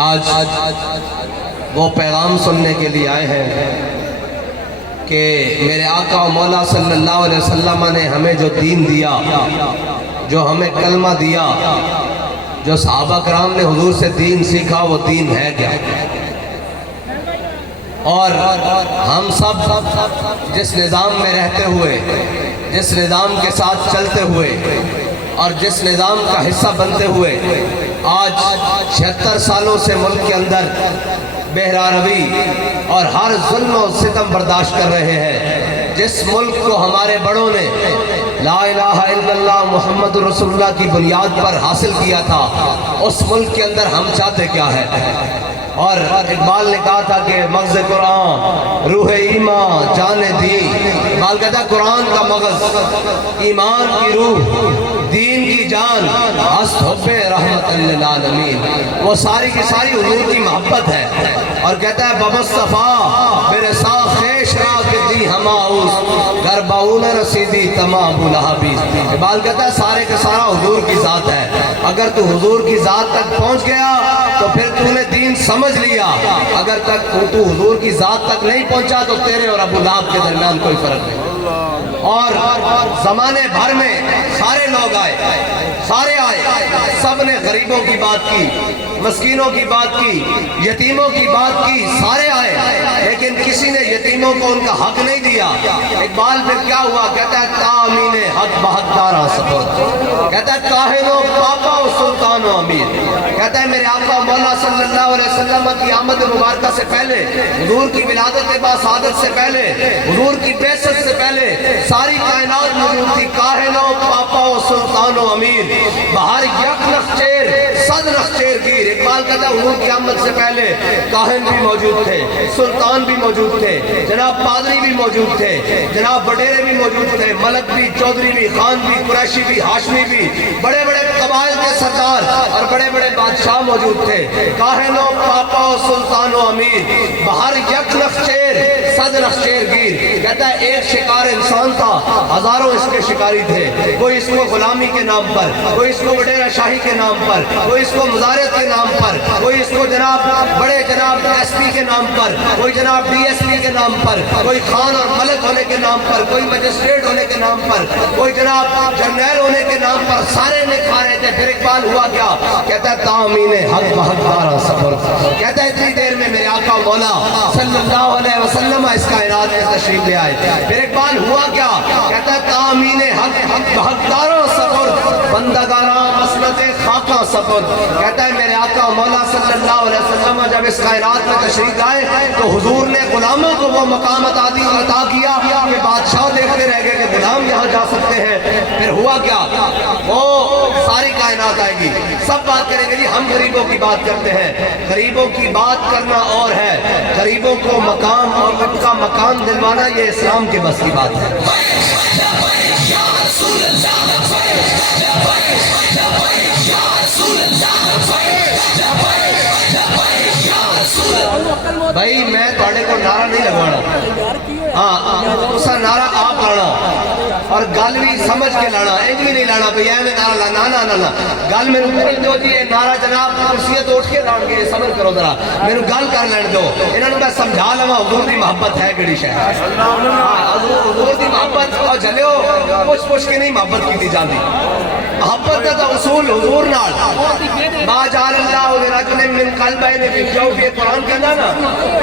آج وہ پیغام سننے کے لیے آئے ہیں کہ میرے آقا و مولا صلی اللہ علیہ وسلم نے ہمیں جو دین دیا، جو ہمیں کلمہ دیا، جو صحابہ کرام نے حضور سے دین سیکھا، وہ دین ہے کیا؟ اور ہم سب جس نظام میں رہتے ہوئے، جس نظام کے ساتھ چلتے ہوئے اور جس نظام کا حصہ بنتے ہوئے آج 76 سالوں سے ملک کے اندر بہرا روی اور ہر ظلم و ستم برداشت کر رہے ہیں، جس ملک کو ہمارے بڑوں نے لا الہ الا اللہ محمد رسول اللہ کی بنیاد پر حاصل کیا تھا، اس ملک کے اندر ہم چاہتے کیا ہے؟ اور اقبال نے کہا تھا کہ مغز قرآن روح ایمان جان دین، اقبال کہتا ہے قرآن کا مغز، ایمان کی روح، دین کی جان، ہست حب رحمت للعالمین، وہ ساری کی ساری حضور کی محبت ہے۔ اور کہتا ہے بمصطفیٰ میرے ساخ خیش را کے دی ہماؤس گر باؤن رسیدی تمام لہبی۔ اقبال کہتا ہے سارے کا سارا حضور کی ذات ہے، اگر تو حضور کی ذات تک پہنچ گیا تو پھر تو نے دین سمجھ لیا، اگر تک تو حضور کی ذات تک نہیں پہنچا تو تیرے اور ابو لہب کے درمیان کوئی فرق نہیں۔ اور زمانے بھر میں سارے لوگ آئے، سارے آئے، سب نے غریبوں کی بات کی، مسکینوں کی بات کی، یتیموں کی بات کی، سارے آئے، لیکن کسی نے یتیموں کو ان کا حق نہیں دیا۔ اقبال پھر کیا ہوا؟ کہتا ہے تامین حق بہتارہ سپرد، کہتا ہے کاہن و پاپا و سلطان و امیر، کہتا ہے میرے آقا مولا صلی اللہ علیہ وسلم کی آمد مبارکہ سے پہلے، حضور کی ولادت باسعادت سے پہلے، حضور کی بعثت سے پہلے ساری کائنات موجود تھی، کاہن و پاپا و سلطان و امیر، بہر یک نخچیر صد نخچیر گیر۔ اقبال کہتا ہے حضور کی آمد سے پہلے کاہن بھی موجود تھے، سلطان بھی موجود تھے، جناب پادری بھی موجود تھے، جناب بڈیرے بھی موجود تھے، ملک بھی، چودھری بھی، خان بھی، قریشی بھی، ہاشمی بھی، بڑے بڑے قبائل کے سردار اور بڑے بڑے بادشاہ موجود تھے، کاہن و پاپا و سلطان و امیر، بہر یک نخچیر صد نخچیر گیر۔ کہتا ہے ایک شکار انسان تھا، ہزاروں اس کے شکاری تھے، کوئی اس کو غلامی کے نام پر، کوئی اس کو وڈیرہ شاہی کے نام پر، کوئی اس کو مزارت کے نام پر، کوئی اس کو جناب بڑے جناب ایس پی کے نام پر، کوئی جناب ڈی ایس پی کے نام پر، کوئی خان اور ملک ہونے کے نام پر، کوئی مجسٹریٹ ہونے کے نام پر، کوئی جناب جرنیل ہونے کے نام پر، سارے نے کھا رہے تھے۔ پھر اقبال ہوا کیا؟ کہتا ہے تامین حق بہتارہ سفر، کہتا ہے اتنی دیر میں میرے آقا مولا صلی اللہ علیہ وسلم اس کائنات میں تشریف لے آئے۔ پھر اقبال ہوا کیا؟ کہتا ہے تامین حق بہتارہ سفر بندگانہ مسلط خاکہ سفر، کہتا ہے میرے آقا مولا صلی اللہ علیہ وسلم جب اس کائنات میں تشریف لائے تو حضور نے غلاموں کو وہ مقام عطا کیا کہ بادشاہ دیکھتے رہ گئے کہ غلام یہاں جا سکتے ہیں۔ پھر ہوا کیا؟ وہ ساری کائنات آئے گی، سب بات کریں گے جی ہم غریبوں کی بات کرتے ہیں، غریبوں کی بات کرنا اور ہے، غریبوں کو مقام اور ان کا مقام دلوانا یہ اسلام کے بس کی بات ہے۔ بھائی میں تھوڑے کو نعرہ نہیں لگوانا، ہاں اسا نعرہ آپ لانا اور گل بھی سمجھ کے لانا، ایک بھی نہیں لانا بھئی میں نعرہ لانا، نا نا نا گل میں نکل دو جی یہ نعرہ جناب کرسیت اٹھ کے لان کے صبر کرو ذرا، میں گل کر لین دو، انہوں نے میں سمجھا لوا حضور دی محبت ہے کیڑی شے، حضور دی محبت اور جلیو پوچھ کے نہیں محبت کی دی جاندی، محبت دا اصول حضور نال ما جعل اللہ لرجل من قلبین فی جوفہ، قرآن کہنا نا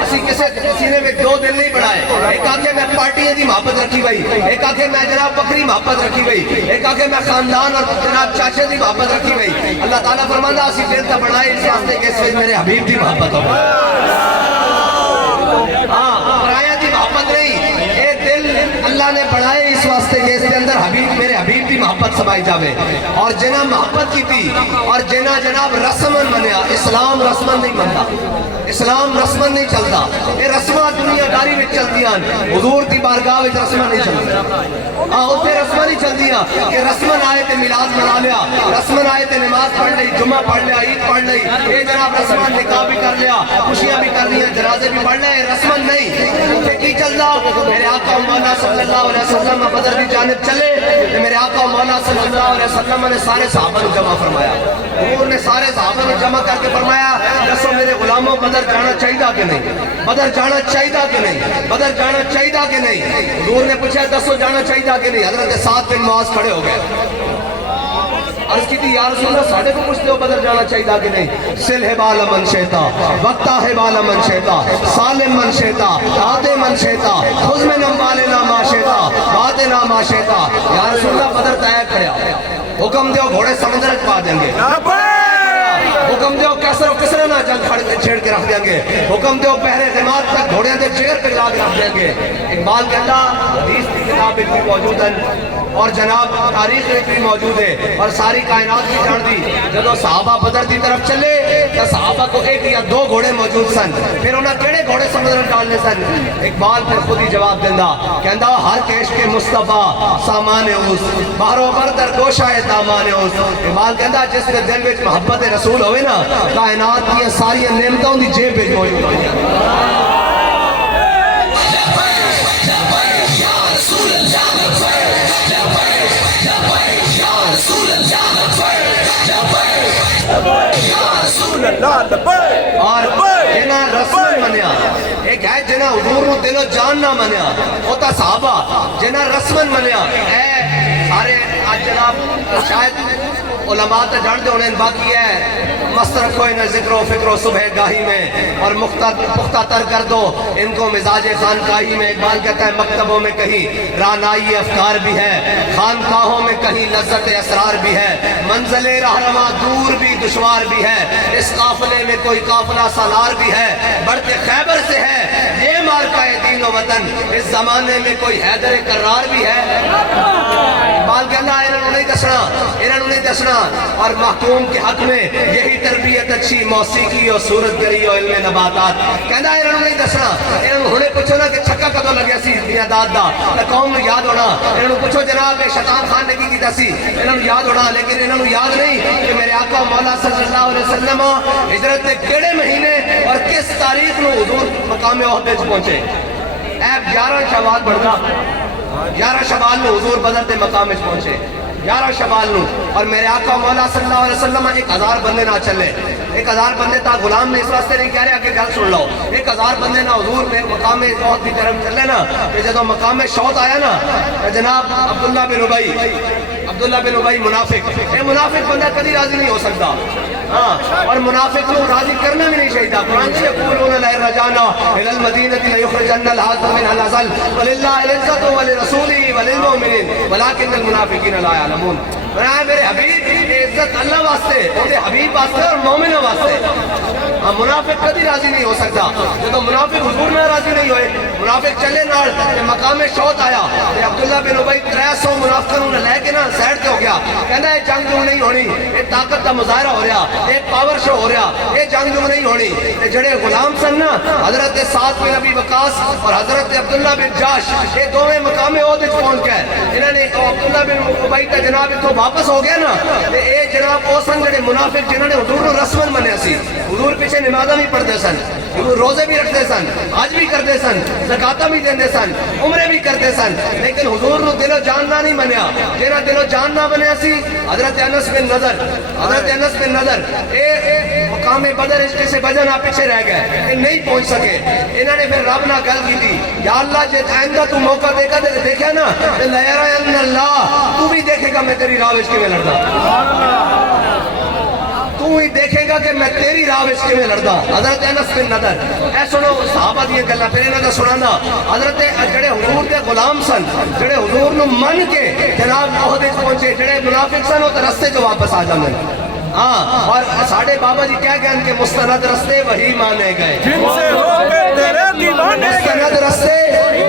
اسی کسی نے میں دو دل نہیں بڑھائے، ایک آنکھیں میں پارٹیاں دی محبت رکھی بھئی، ایک آنکھیں میں جناب بکری محبت رکھی بھئی، ایک آنکھیں میں خاندان اور جناب چاچے دی محبت رکھی بھئی۔ اللہ تعالیٰ فرماندہ اسی دل تا بڑھائے اس واسطے کہ اس وجہ میرے حبیب دی محبت ہو، ہاں پرایا دی محبت نہیں، اے دل اللہ نے بڑھائے اس واسطے کہ اس کے اندر حبیب میرے حبیب دی محبت سمائی جاوے، اور جنہ محبت کی تھی اور جنہ جناب رسمن منیا، اسلام رسمن نہیں منتا، اسلام رسمن نہیں چلتا، یہ رسمہ دنیا داری میں چلتی ہیں، حضور دی بارگاہ میں رسمہ نہیں چلتی، اتنے رسمہ نہیں چلتی ہیں کہ رسمن آئے تھے میلاد منا لیا، رسمن آئے تھے نماز پڑھ لئی، جمعہ پڑھ لیا، عید پڑھ لئی، یہ جناب رسمن نکاح بھی کر لیا، خوشیاں بھی کر لیا، جنازے بھی پڑھ لیا، رسمن نہیں، کہ کی چلتا میرے آقا مولا صلی اللہ علیہ وسلم بدر کی جانب چلے، میرے آقا مولا صلی اللہ علیہ وسلم نے سارے صحابہ نے جمع فرمایا، حضور نے سارے صحابہ نے جمع کر کے کے فرمایا دسو میرے غلاموں بدر جانا چاہیے کہ نہیں؟ بدر جانا چاہیے کہ نہیں؟ بدر جانا چاہیے کہ نہیں؟ حضور نے پوچھا دسو جانا چاہیے کہ نہیں؟ حضرت سعد بن معاذ کھڑے ہو گئے، عرض کی تھی یا رسول اللہ ساڑھے کو پوچھتے ہو بدر جانا چاہیے کہ نہیں؟ سلح بالا من شیطا وقتا ہے بالا من شیطا سالم من شیطا آتے من شیطا خذ من اموالنا ما شیطا باتنا ما شیطا۔ یا رسول اللہ بدر طے کھڑیا، حکم دیو گھوڑے سمندر پا دیں گے، حکم دیو کیسر و کسرہ نہ جنگ چھیڑ کے رکھ دیں گے، حکم دیو پہرے غمات تک گھوڑیاں دے جگر پہ لا کے رکھ دیں گے۔ اقبال کہتا حدیث کی کتاب اتنی موجود ہے اور جناب تاریخ اتنی موجود ہے اور ساری کائنات کی جان دی، جدو صحابہ بدر دی طرف چلے تو صحابہ کو ایک یا دو گھوڑے موجود سن، پھر انہاں کیڑے گھوڑے سمندر ڈالنے سن؟ اقبال پھر خود ہی جواب دیندہ کہندہ ہر کیش کے مصطفیٰ سامان اوس بارو بردر گوشہ دامان اوس۔ اقبال کہندہ جس کے دل وچ محبت رسول ہوئے نا کائنات کی ساری نعمتوں دی جیب وچ موجود ہوئی۔ اور جنہ رسم منیا ایک ہے جنہ حضور نو دل و جان نہ منیا ہوتا صحابہ، جنہ رسم منیا اے سارے آج جناب شاید علماء تا جانتے ہونے باقی ہے مست رکھو انہیں ذکر و فکر و صبح گاہی میں اور پختہ تر کر دو ان کو مزاج خانقاہی میں۔ اقبال کہتا ہے مکتبوں میں کہیں رانائی افکار بھی ہے، خانقاہوں میں کہیں لذت اسرار بھی ہے، منزل رہنما دور بھی دشوار بھی ہے، اس قافلے میں کوئی قافلہ سالار بھی ہے، بڑھتے خیبر سے ہے یہ مارکہ دین و وطن، اس زمانے میں کوئی حیدر کرار بھی ہے۔ اقبال کہنا انہوں نے نہیں دسنا اور محکوم کے حق میں یہی تربیت اچھی موسیقی اور صورت گری اور علم نباتات کہنا انہوں نے نہیں دسنا۔ انہوں نے پوچھو نا کہ چھکا کدو لگیا سی دنیا داد دا تو قوم نے یاد ہونا، انہوں نے پوچھو جناب شیطان خان نے کی سی انہوں نے یاد ہونا، لیکن انہوں نے یاد نہیں کہ میرے آقا مولا صلی اللہ علیہ وسلم ہجرت کے کیڑے مہینے اور کس تاریخ نو حضور مقام عہد وچ پہنچے۔ ایب 11 شوال بڑھتا 11 شوال نو حضور بدر دے مقام وچ پہنچے 11 شوال نو، اور میرے آقا مولا صلی اللہ علیہ وسلم 1000 بندے نہ چلے، 1000 بندے تا غلام میں اس واسطے نہیں کہہ رہے کہ گل سن لو، 1000 بندے نہ حضور میں مقام عہد کی طرف چلے نا کہ جدو مقام شوط آیا نا جناب عبداللہ بن ابی منافق، یہ منافق بندہ کدی راضی نہیں ہو سکتا، ہاں اور منافق کو راضی کرنا بھی نہیں چاہیے۔ قرآن سے یقولون لئن رجعنا الى المدینة لیخرجن الأعز منها الأذل وللہ العزة ولرسولہ وللمؤمنین ولکن المنافقین لا یعلمون۔ میرے حبیب یہ عزت اللہ واسطے، وہ حبیب واسطے اور مومنوں واسطے، منافق کبھی راضی نہیں ہو سکتا۔ جب منافق حضور میں راضی نہیں ہوئے، منافق چلے نال مقام شوط آیا عبداللہ بن ابی 300 منافقوں نے لے کے نا سیڈ تے ہو گیا، کہنا یہ جنگ جو نہیں ہونی، یہ طاقت کا مظاہرہ ہو رہا، یہ پاور شو ہو رہا، یہ جنگ جو نہیں ہونی۔ جڑے غلام سن نا حضرت سعد بن ابی وقاص اور حضرت عبداللہ بن جاش، یہ دونوں مقام عہد وچ پہنچ گئے، انہوں نے عبداللہ بن ابی تے جناب اتھوں واپس ہو گیا نا، اے جناب او سن جڑے منافق جنہوں نے حضور کو رسمن منیا سی، حضور پیچھے نمازاں بھی پڑھتے سن، حضور روزے بھی رکھتے سن، حج بھی کرتے سن، زکاتاں بھی دیندے سن، عمرے بھی کرتے سن، لیکن حضور نو دل و جان نہ نہیں منیا۔ جنہاں دل و جان نہ منیا سی حضرت انس بن نضر، اے مقام بدر اس سے بجنا پیچھے رہ گئے، یہ نہیں پہنچ سکے۔ انہوں نے پھر رب نہ گل کی تھی، یا اللہ جے آئندہ تو موقع دیکھا نا لیرین اللہ، تو بھی دیکھے گا میں تیری راہ وچ کیویں لڑدا، تو ہی دیکھے گا کہ میں تیری راہ وچ کیویں لڑدا۔ حضرت انس بن نضر اے سنو صحابہ دی گلاں، پھر انہاں دا سنانا حضرت جڑے حضور دے غلام سن، جڑے حضور نو من کے جناب عہد وچ پہنچے، جڑے منافق سن وہ تے رستے جو واپس آ جاندے، ہاں اور ساڑھے بابا جی کہہ گئے ان کے مستند رستے وہی مانے گئے، جن سے ہو کر تیرے دیوانے گئے، مستند رستے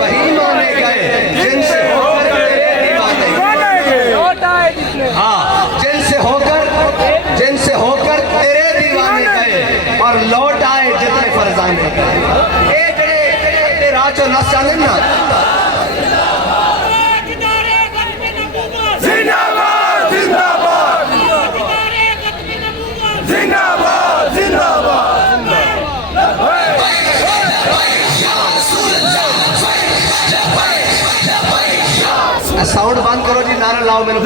وہی مانے گئے، جن سے ہو کر تیرے دیوانے گئے، ہاں جن سے ہو کر تیرے دیوانے گئے اور لوٹ آئے جتنے فرزانے گئے۔ اے جڑے راچو نس چاندے نا ساؤنڈ بند کرو جی، نعرہ لاؤ میرے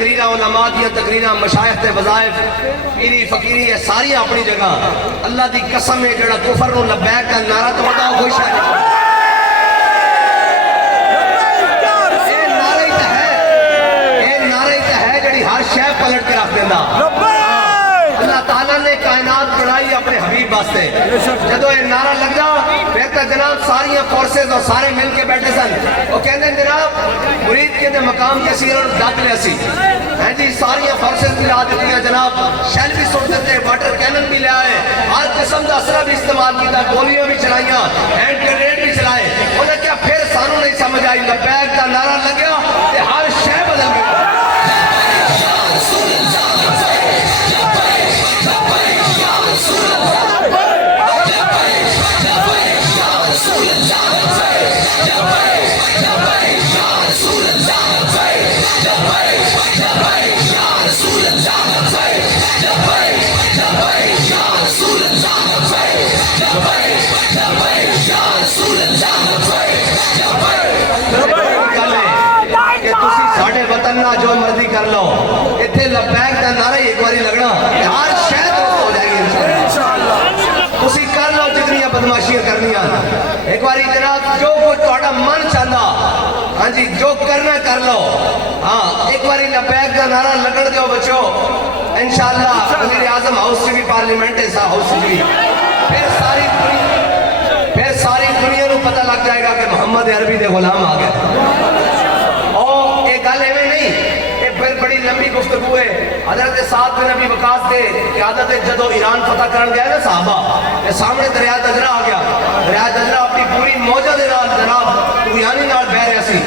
تقریرہ علماء دیا تقریرہ مشایخ تے وظائف پیری فقیری ہے ساری اپنی جگہ اللہ دی قسم ہے جڑا کفر نو لبیک کا نعرہ تو بتاؤ کوئی شاید نہیں ہر شے پلٹ کے رکھ دینا اللہ تعالیٰ نے کائنات بنائی اپنے حبیب واسطے جدو یہ نعرہ لگ جا پھر تو جناب ساری فورسز اور سارے مل کے بیٹھے سن وہ کہتے ہیں جناب مرید کے دے مقام کے سیر ڈاک لے سی ہیں جی ساری فورسز بھی لا دیتی ہیں جناب شیل بھی سٹ دیتے واٹر کینن بھی لے آئے ہر قسم کا اسرہ بھی استعمال کیتا گولیاں بھی چلائیاں ہینڈ گریڈ بھی چلائے انہیں کیا پھر سانوں نہیں سمجھ آئی لبیک کا نعرہ لگیا کہ ہر شے بدل گئی جو مرضی کر لو اتنے لبیک کا نعرہ ایک باری لگنا ہر شاید ہو جائے گی انشاءاللہ تسی کر لو جتنی بدماشیاں کرنیاں ایک باری جناب جو کچھ تہاڈا من چاہتا ہاں جی جو کرنا کر لو ہاں ایک باری لبیک کا نعرہ لگن دیو بچو انشاءاللہ وزیر اعظم ہاؤس سے بھی پارلیمنٹ ایسا ہاؤس سے بھی پھر ساری دنیا کو پتہ لگ جائے گا کہ محمد عربی دے غلام آ گئے اور ایک گل ایویں نہیں پھر بڑی لمبی گفتگو ہے حضرت سعد بن ابی وقاص دے قیادت جدو ایران فتح کرن گئے نا صحابہ یہ سامنے دریا دجلہ آ گیا دریا دجلہ اپنی پوری موجہ دے نال جناب طغیانی نال بہ رہا سی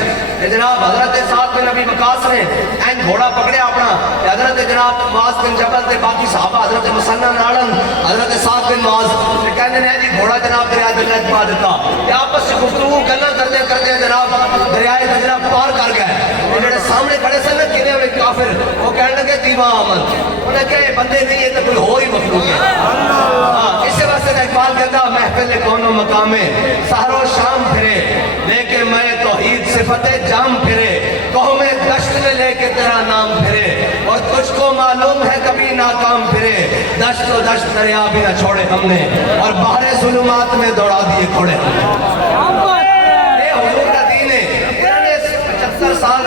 جناب حضرت سعد بن ابی وقاص نے این گھوڑا پکڑیا اپنا حضرت جناب معاذ بن جبل تے باقی صحابہ حضرت مسنہ نالن حضرت سعد بن معاذ کہنے نے جی گھوڑا جناب دریا دجلہ پا دیتا یہ آپس سے گفتگو گلاں کرتے جناب دریائے دجلہ پار کر گئے جڑے سامنے کھڑے سن کنے ہوئے کافر وہ کہنے لگے دیوان آمد انہیں کہے بندے نہیں ہے تو کوئی ہو ہی مخلوق ہے اس سے واسطے اقبال کہتا محفل کون و مقام سحر و شام پھرے لے کے میں توحید صفت جام پھرے قوم دشت میں لے کے تیرا نام پھرے اور تجھ کو معلوم ہے کبھی ناکام پھرے دشت و دشت دریا بھی نہ چھوڑے ہم نے اور بحر ظلمات میں دوڑا دیے کھوڑے ہم نے اے حضور کا دین ہے انہوں نے 75 سال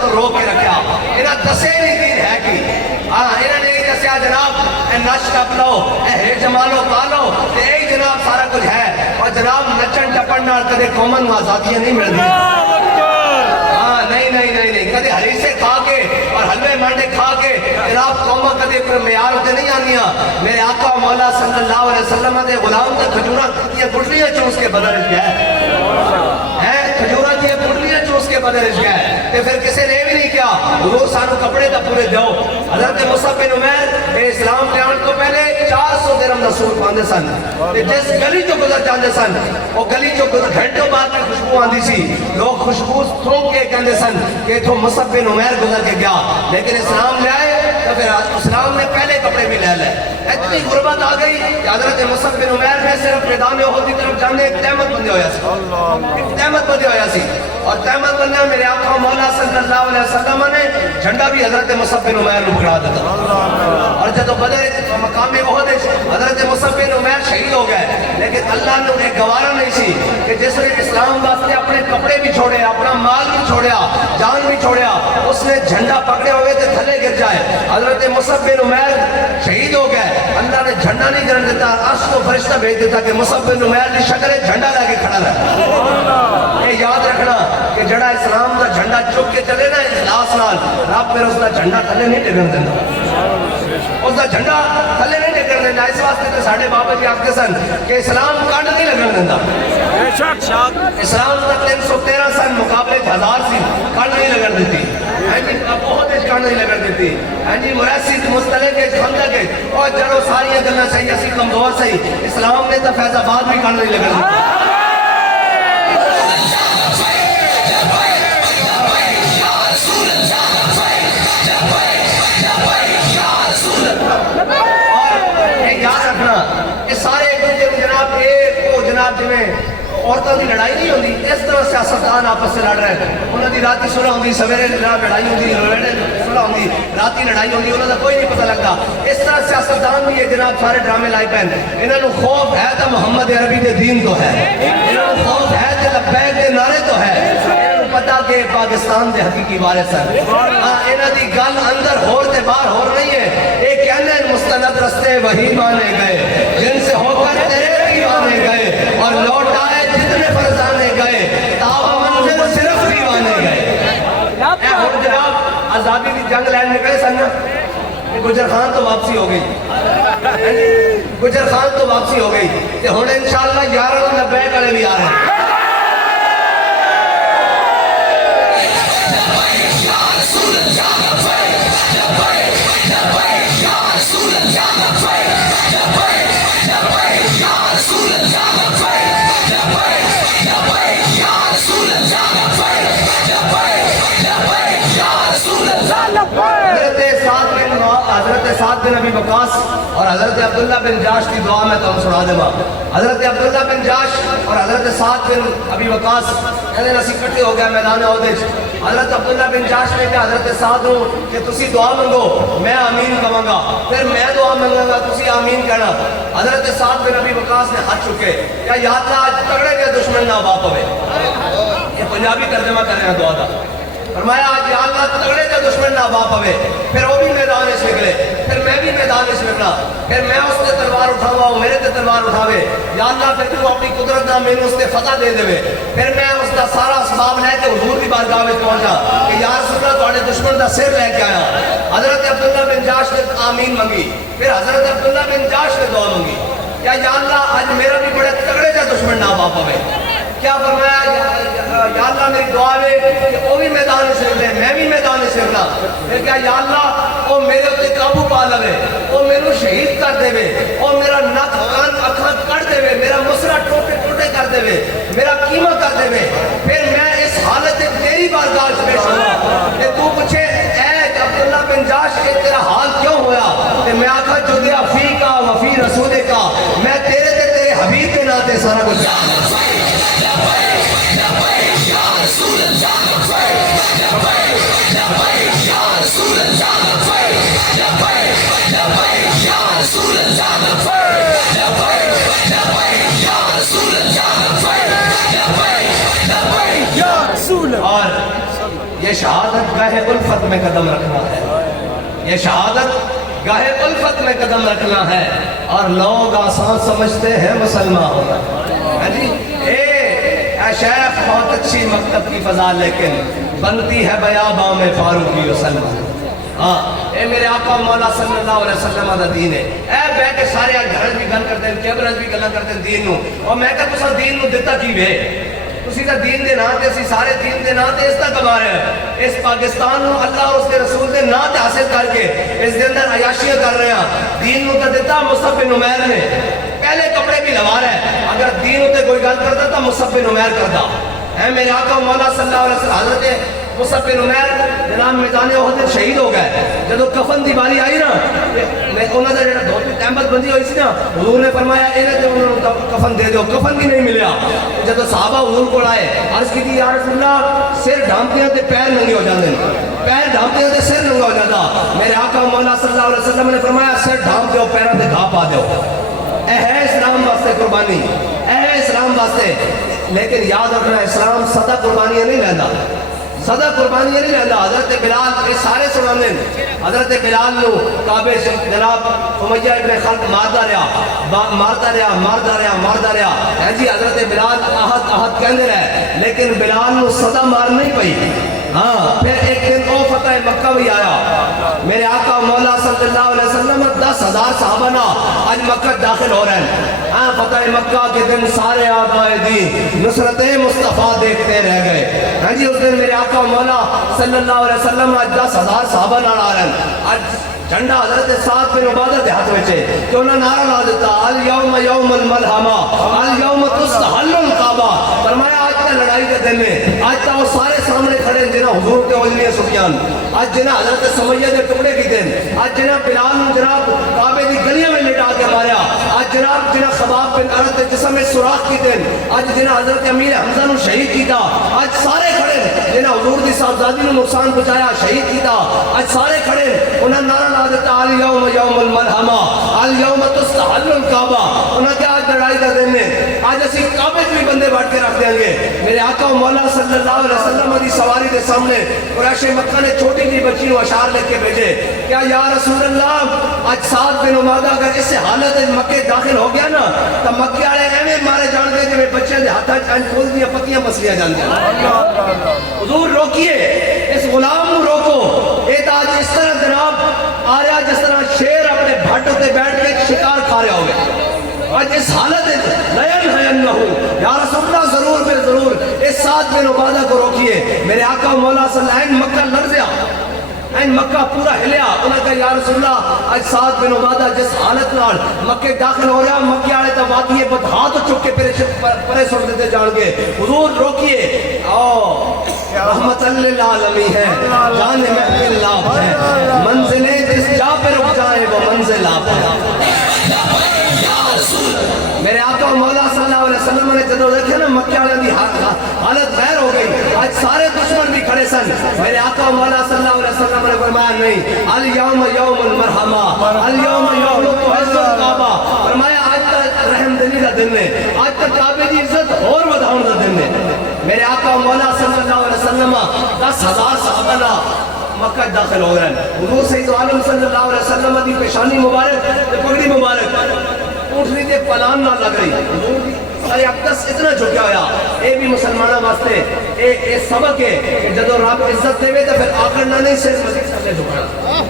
تو روک کے رکھا انہاں دسے نہیں دین ہے کی انہوں نے نہیں دسیا جناب اے نش ٹپ لو اے جمالو پالو اے جناب سارا کچھ ہے اور جناب نچن ٹپن نال کدے قومن و آزادیاں نہیں مل دی نہیں کدے حریصے کھا کے اور حلوے مانڈے کھا کے جناب قومہ کدے پر معیار ہوتے نہیں آنیاں میرے آقا مولا صلی اللہ علیہ وسلم دے غلام تے کھجورہ یہ گٹلیاں چوس کے بدل گئے کھجورہ کی پڑلیاں چوس کے بدل گئے تے پھر کسی نے بھی نہیں کیا حضور سانو کپڑے دا پورے دو حضرت مصعب بن عمیر اسلام کے آن کو پہلے 400 درہم دا سوٹ پاندے سن جس گلی جو گزر جاندے سن وہ گلی جو گھنٹوں بعد میں خوشبو آندی سی لوگ خوشبو تھوک کے کہندے سن کہ تو مصعب بن عمیر گزر کے گیا لیکن اسلام لے آئے تو پھر اسلام نے پہلے کپڑے بھی لے لے اتنی غربت آ گئی کہ حضرت مصعب بن عمیر نے صرف میدان احد کی طرف جانے ایک تہمت بندے ہویا سی ایک تہمت بندے ہویا سی اور تہمت بندے میرے آقا مولا صلی اللہ علیہ وسلم نے جھنڈا بھی حضرت مصعب بن عمیر نے پکڑا دیتا اور جب بدر مقام احد حضرت مصعب بن عمیر شہید ہو گئے لیکن اللہ نے انہیں گوارا نہیں سی کہ جس نے اسلام واسطے اپنے کپڑے بھی چھوڑے اپنا مال بھی چھوڑیا جان بھی چھوڑیا اس نے جھنڈا پکڑے ہوئے تھے تھلے گر جائے حضرت مصعب بن عمیر شہید ہو گئے اللہ نے جھنڈا نہیں گرن دیتا عرش کو فرشتہ بھیج دیتا کہ مصعب بن عمیر کی شکل جھنڈا لے کے کھڑا رہا یہ یاد رکھنا کہ جڑا اسلام کا جھنڈا چک کے چلے نا اخلاص نال رب پھر اس کا جھنڈا تھلے نہیں ڈگن دینا اس کا جھنڈا تھلے نہیں ڈگن دینا اس واسطے تو ساڈے بابا جی آختے سن کہ اسلام کنڈ نہیں لگن دینا اسلام کا 313 سن مقابلے 1000 سی کنڈ نہیں لگن دیتی بہت کنڈ نہیں لگن دیتی مریسی مستلق خندق اور جڑو ساری گلیں صحیح اسی کمزور صحیح اسلام نے تو فیض آباد بھی کنڈ نہیں لگن دیتی یاد رکھنا یہ سارے جناب ایک وہ جناب جنہیں عورتوں کی لڑائی نہیں ہوتی اس طرح سیاستدان آپس سے لڑ رہے ہیں انہوں کی رات صلح ہوتی سویرے لڑائی ہوتی صلح ہوتی رات لڑائی ہوتی انہوں کا کوئی نہیں پتہ لگتا اس طرح سیاستدان بھی ہے جناب سارے ڈرامے لائی پہ انہوں خوف ہے تو محمد عربی کے دین تو ہے انہوں خوف ہے تو لبیک کے نعرے تو ہے پتا کہ پاکستان دے حقیقی وارث ہیں انہاں دی گل اندر ہور تے باہر ہور نہیں ہے ایک کہنے مستند رستے وہی مانے گئے جن سے ہو کر تیرے بھی مانے گئے اور لوٹ آئے جتنے فرزانے گئے تاب منزل صرف بھی مانے گئے اے ہور جناب آزادی دی جنگ لین نکلے سن گجر خان تو واپسی ہو گئی گجر خان تو واپسی ہو گئی تے ہن انشاءاللہ 11 لبیک والے بھی آ رہے ہیں حضرت سعد بن ابی وقاص اور حضرت عبداللہ بن جاش کی دعا میں تو سنا دے حضرت عبداللہ بن جاش اور حضرت سعد بن ابی وقاص کہنے نسی کٹھے ہو گیا میدان عہدے حضرت عبداللہ بن جاش نے کہا حضرت سعد ہوں کہ تسی دعا منگو میں آمین کہوں گا پھر میں دعا منگوں گا تسی آمین کہنا حضرت سعد بن ابی وقاص نے ہاتھ چکے یا یا اللہ آج تگڑے کے دشمن نہ باپ ہوئے یہ پنجابی ترجمہ کر رہے ہیں دعا دا فرمایا آج یا اللہ تگڑے کے دشمن نہ باپ ہوئے پھر وہ بھی میدان اس نکلے پھر میں بھی میدان اس نکلا پھر میں اس سے تلوار اٹھاوا ہوں میرے تے تلوار اٹھاوے یا اللہ پھر تو اپنی قدرت نہ میں اس سے فتح دے دے پھر میں اس کا سارا اسباب لے کے حضور کی بارگاہ میں پہنچا کہ یا رسول اللہ تواڈے دشمن دا سر لے کے آیا حضرت عبداللہ بن جاش نے آمین منگی پھر حضرت عبداللہ بن جاش نے دعا منگی یا اللہ آج میرا بھی بڑے تگڑے کا دشمن نہ باپ ہوئے کیا فرمایا یا اللہ میری دعا ہے کہ وہ بھی میدان سے نکلے میں بھی میدان سے نکلا پھر کیا یا اللہ وہ میرے اتنے قابو پا لے وہ میرے شہید کر دے وہ میرا نک کان اکھاں کٹ دے میرا مسرا ٹوٹے ٹوٹے کر دے میرا قیمہ کر دے پھر میں اس حالت تیری بارگاہ سے پیش ہوں کہ تو پوچھے اے عبداللہ بن جاش کہ تیرا حال کیوں ہویا کہ میں آکھا جدیا فی کا وفی رسول کا میں تیرے حبیب کے ناتے سارا کچھ اور یہ شہادت گاہ الفت میں قدم رکھنا ہے یہ شہادت گاہ الفت میں قدم رکھنا ہے اور لوگ آسان سمجھتے ہیں مسلمان ہونا جی اے شیخ بہت اچھی مکتب کی فضا لیکن بنتی ہے بیاباں میں فاروقی وسلم ہاں اے میرے آقا مولا صلی اللہ علیہ وسلم دا دین ہے اے بے کے سارے گھرج بھی گل کرتے ہیں کیبرج بھی گلہ کرتے ہیں دین نو اور میں کہا تسا دین نو دیتا کی وے تسی تا دین دے ناتے اسی سارے دین دے ناتے اس تا کما رہے ہیں اس پاکستان نو اللہ اور اس کے رسول دے ناتے حاصل کر کے اس دے اندر عیاشیاں کر رہے ہیں دین نو تا دیتا مصعب بن عمیر نے پہلے کپڑے بھی لوا رہے ہیں اگر دین ہوتے کوئی گل کرتا تھا مصعب بن عمیر کرتا اے میرے آقا مولا صلی اللہ علیہ وسلم حضرت مصعب بن عمیر جناب میدان احد شہید ہو گئے جب کفن دی باری آئی نا انہوں نے جڑا دھوتی تحمد بندی ہوئی سی نا حضور نے فرمایا انہیں تے انہوں نے کفن دے دو کفن بھی نہیں ملیا جب صحابہ حضور کو آئے عرض کی تھی یا رسول اللہ سر ڈھانپتے ہیں تے پیر ننگے ہو جاتے ہیں پیر ڈھانپتے ہیں تے سر ننگا ہو جاتا میرے آقا مولا صلی اللہ علیہ وسلم نے فرمایا سر ڈھانپ دو پیروں تے گھا پا دو اے ہے اسلام واسطے قربانی اے ہے اسلام واسطے لیکن یاد رکھنا اسلام سدا قربانیاں نہیں لینا صدا قربانی نہیں رہتا حضرت بلال یہ سارے سنانے حضرت بلال نو کعبے جناب امیہ ابن خلق ماردا رہا ہے جی حضرت بلال احد کہنے رہے لیکن بلال نو صدا مار نہیں پئی ہاں پھر ایک دن او فتح مکہ بھی آیا میرے آقا مولا صلی اللہ علیہ وسلم 10,000 صحابہ نا آج مکہ داخل ہو رہے ہیں ہاں فتح مکہ کے دن سارے آبائے دین نصرت مصطفیٰ دیکھتے رہ گئے ہاں جی اس دن میرے آقا مولا صلی اللہ علیہ وسلم آج 10,000 صحابہ نہ آ رہے ہیں آج جھنڈا حضرت سعد بن عبادہ دے ہاتھ وچے کہ انہوں نے نعرہ لا دیتا الیوم یوم الملحمہ الیوم تستحل الکعبہ فرمایا آج کا لڑائی کا دن ہے آج تا وہ سارے سامنے کھڑے جنہاں حضور کے ولی سفیان آج جنہاں حضرت سمیہ دے ٹکڑے کی دن آج جنہاں بلال جناب کعبے دی گلیاں میں لٹا کے ماریا آج جناب جنہاں خباب بن ارد جسم میں سوراخ کی دن آج جنہاں حضرت امیر حمزہ نو شہید کیتا آج سارے کھڑے جنہاں حضور دی صاحبزادی نو نقصان پہنچایا شہید کیتا آج سارے کھڑے انہاں نعرہ لا دیتا الیوم یوم الملحمہ الیوم تستحل الکعبہ انہاں کیا آج لڑائی کا دن ہے آج اسی کعبے بھی بندے بانٹ کے رکھ دیں گے میرے آقا و مولا صلی اللہ علیہ وسلم دی سواری دے سامنے قریش مکہ نے چھوٹی سی بچی کو اشعار لکھ کے بھیجے کیا یا رسول اللہ آج سعد بن عبادہ اگر اس حالت مکے داخل ہو گیا نا تو مکے والے ایویں مارے جان گے کہ بچے دے ہاتھ چنج کھول دیا پتیاں مسلیاں جان گیا حضور روکیے اس غلام کو روکو اے تاج اس طرح جناب آیا جس طرح شیر اپنے بھٹ تے بیٹھ کے شکار کھا رہا ہوگا آج اس حالت لین حین نہو یا رسول اللہ ضرور پھر ضرور اس ساتھ بن عبادہ کو روکیے میرے آقا مولا صلی اللہ علیہ وسلم مکہ لرزیا این مکہ پورا ہلیا انہوں نے کہا یا رسول اللہ آج سعد بن عبادہ جس حالت نال مکہ داخل ہو رہا مکہ آلے تا وادیے پر ہاتھ چک کے پرے سن دیتے جان گے حضور روکیے رحمت للعالمین ہے جان محفل لاب ہے منزلیں جس جا پہ رک جائیں وہ منزل آپ ہے میرے آقا و مولا صلی اللہ علیہ وسلم نے جدو دیکھے نا مکہ والے دی حالت غیر ہو گئی آج سارے دشمن بھی کھڑے سن میرے آقا و مولا صلی اللہ علیہ وسلم نے فرمایا نہیں الیوم یوم المرحمہ الیوم یوم تعز الکعبہ فرمایا آج تک رحم دلی کا دن ہے آج تک کعبے دی عزت اور ودھاؤں کا دن ہے میرے آقا و مولا صلی اللہ علیہ وسلم 10,000 صحابہ مکہ داخل ہو رہے ہیں حضور سید عالم صلی اللہ علیہ وسلم دی پیشانی مبارک پگڑی مبارک اٹھنی دے پلان نہ لگ رہی حضور دی سارے اقدس اتنا جھکیا ہویا اے بھی مسلمانہ واسطے اے سبق ہے کہ جدو رب عزت دے وے تو پھر آخر نہ نہیں صرف مزید سارے جھکنا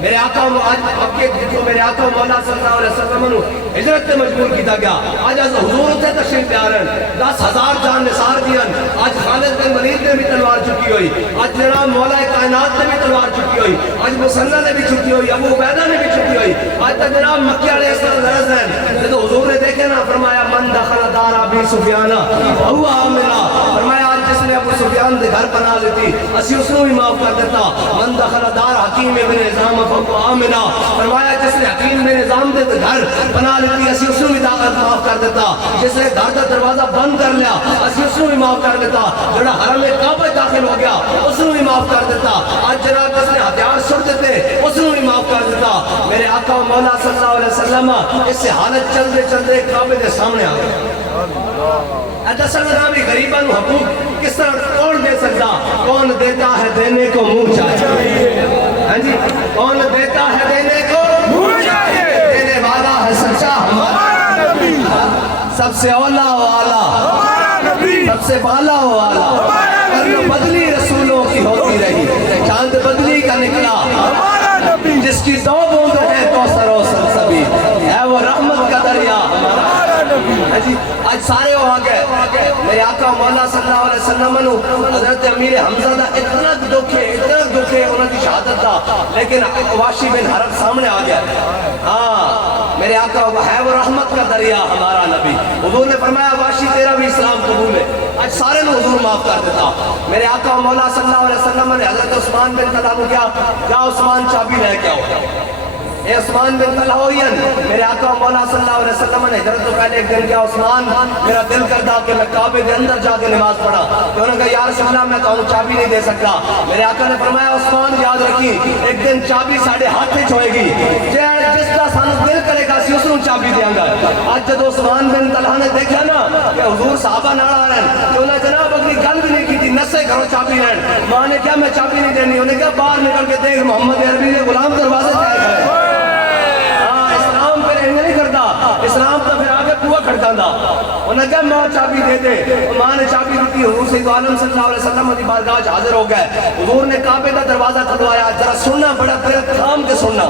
میرے آقا آج اب کے جو میرے آقا مولا صلی اللہ علیہ وسلم نے ہجرت تے مجبور کیتا گیا آج حضور تے تشریف لے آرن 10,000 جان نثار دیان آج خالد بن ولید نے بھی تلوار چکی ہوئی آج جناب مولا کائنات نے بھی تلوار چکی ہوئی آج مسنہ نے بھی چکی ہوئی ابو عبیدہ نے بھی چکی ہوئی آج تک جناب مکہ والے اس طرح لرز ہیں جب حضور نے دیکھے نا فرمایا من دخل دار ابی سفیان هو آمنا فرمایا آج جس نے ابو سفیان دے گھر پناہ لیتی اسی اس کو بھی معاف کر دیتا من دخل دار حکیم ابن نظام کو آمنا فرمایا جس نے حکیم میں نظام دے گھر بنا لیتی اسی اس نے بھی طاقت معاف کر دیتا جس نے گھر کا دروازہ بند کر لیا اسی اس نے بھی معاف کر دیتا جڑا حرم کعبہ داخل ہو گیا اس نے بھی معاف کر دیتا آج جناب جس نے ہتھیار چھوڑ دیتے اس نے بھی معاف کر دیتا میرے آقا و مولا صلی اللہ علیہ وسلم اس سے حالت چلتے چلتے کعبے کے سامنے آ گئے دسل نامی غریبان حقوق کس طرح کون دے سکتا کون دیتا ہے دینے کو منہ چاہیے ہاں جی کون دیتا ہے دینے کو منہ چاہیے دینے والا ہے سچا ہمارا نبی سب سے اولا و اعلیٰ ہمارا نبی سب سے بالا و اعلیٰ کرن بدلی رسولوں کی ہوتی رہی چاند بدلی کا نکلا ہمارا نبی جس کی دو بوند ہے کوثر و سلسبیل ہے وہ رحمت کا دریا ہمارا نبی آج سارے ہو آگئے میرے آقا مولا صلی اللہ علیہ وسلم نے حضرت امیر حمزہ دا اتنا دکھے انہوں کی شہادت دا لیکن واشی بن حرب سامنے آ گیا ہاں میرے آقا ہے وہ رحمت کا دریا ہمارا نبی حضور نے فرمایا واشی تیرا بھی اسلام قبول ہے آج سارے نے حضور معاف کر دیتا میرے آقا مولا صلی اللہ علیہ وسلم نے حضرت عثمان بن طلحہ کو کیا جا عثمان چابی لے کے آؤ اے عثمان بن طلحہ میرے آقا مولا صلی اللہ علیہ وسلم نے حضرت تو پہلے ایک دن کیا عثمان میرا دل کرتا کہ میں کعبے کے اندر جا کے نماز پڑھا تو انہوں نے کہا یا رسول اللہ میں تو چابی نہیں دے سکتا میرے آقا نے فرمایا عثمان یاد رکھی ایک دن چابی ساڑھے ہاتھ ہی چھوئے گی جس کا سانو دل کرے گا سی اس نے چابی دیا گا آج جب عثمان بن طلحہ نے دیکھا نا کہ حضور صحابہ نہ آ رہے ہیں تو انہوں نے جناب اپنی گل بھی نہیں کی تھی نسے گھروں چابی لین ماں نے کیا میں چابی نہیں دینی انہوں نے کہا باہر نکل کے دیکھ محمد عربی نے غلام دروازے طے کرے اسلام تو پھر آگے پوا کھڑکا دا انہوں نے کہا ماں چابی دے دے ماں نے چابی دیتی حضور سید عالم صلی اللہ علیہ وسلم کی بارگاہ حاضر ہو گئے حضور نے کعبے کا دروازہ کھلوایا ذرا سننا بڑا دل تھام کے سننا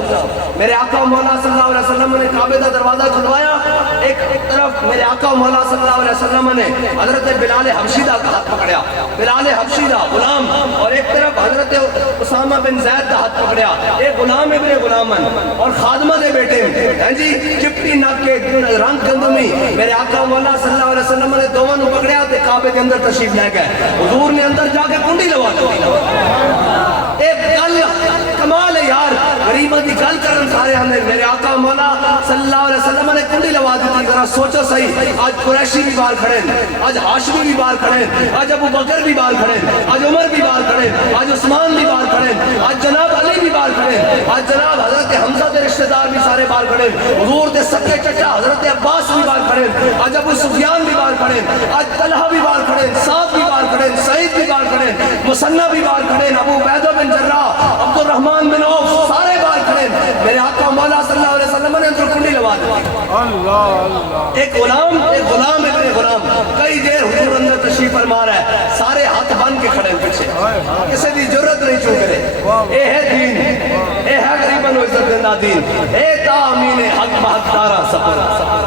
میرے آقا مولا صلی اللہ علیہ وسلم نے کعبے کا دروازہ کھلوایا ایک طرف میرے آقا مولا صلی اللہ علیہ وسلم نے حضرت بلال حبشی دا ہاتھ پکڑیا بلال حبشی دا غلام اور ایک طرف حضرت اسامہ بن زید دا ہاتھ پکڑیا ایک غلام ابن غلامن اور خادمہ دے بیٹے ہیں جی چپٹی ناک کے رنگ گندمی میرے آقا مولا صلی اللہ علیہ وسلم نے دونوں پکڑیا تے کعبے کے اندر تشریف لے گئے حضور نے اندر جا کے کنڈی ذرا سوچو صحیح، آج قریشی بھی بار کھڑے ہیں، آج ہاشمی بھی بار کھڑے ہیں، آج ابو بکر بھی بار کھڑے ہیں، آج عمر بھی بار کھڑے ہیں، آج عثمان بھی بار کھڑے ہیں، آج جناب علی بھی بار کھڑے ہیں، آج جناب حضرت حمزہ کے رشتہ دار بھی سارے بار کھڑے ہیں، حضور دے سکے چچا حضرت عباس بھی بار کھڑے ہیں، آج ابو سفیان بھی بار کھڑے ہیں، آج طلحہ بھی بار کھڑے ہیں، سعد بھی بار کھڑے ہیں، سعید بھی بار کھڑے ہیں، مثنى بھی بار کھڑے ہیں، ابو عبیدہ بن جراح، عبد الرحمن بن عوف سارے بار کھڑے ہیں۔ میرے آقا مولا صلی اللہ علیہ وسلم نے اندر کنڈی لوا دی، ایک غلام ابن غلام کئی دیر حضور اندر تشریف فرما رہا ہے، سارے ہاتھ بن کے کھڑے ہیں پیچھے، کسی دی ضرورت نہیں چون کرے، اے ہے دین، اے ہے غریباً و عزت زندہ دین، اے تامین حق بحق دارا سپر،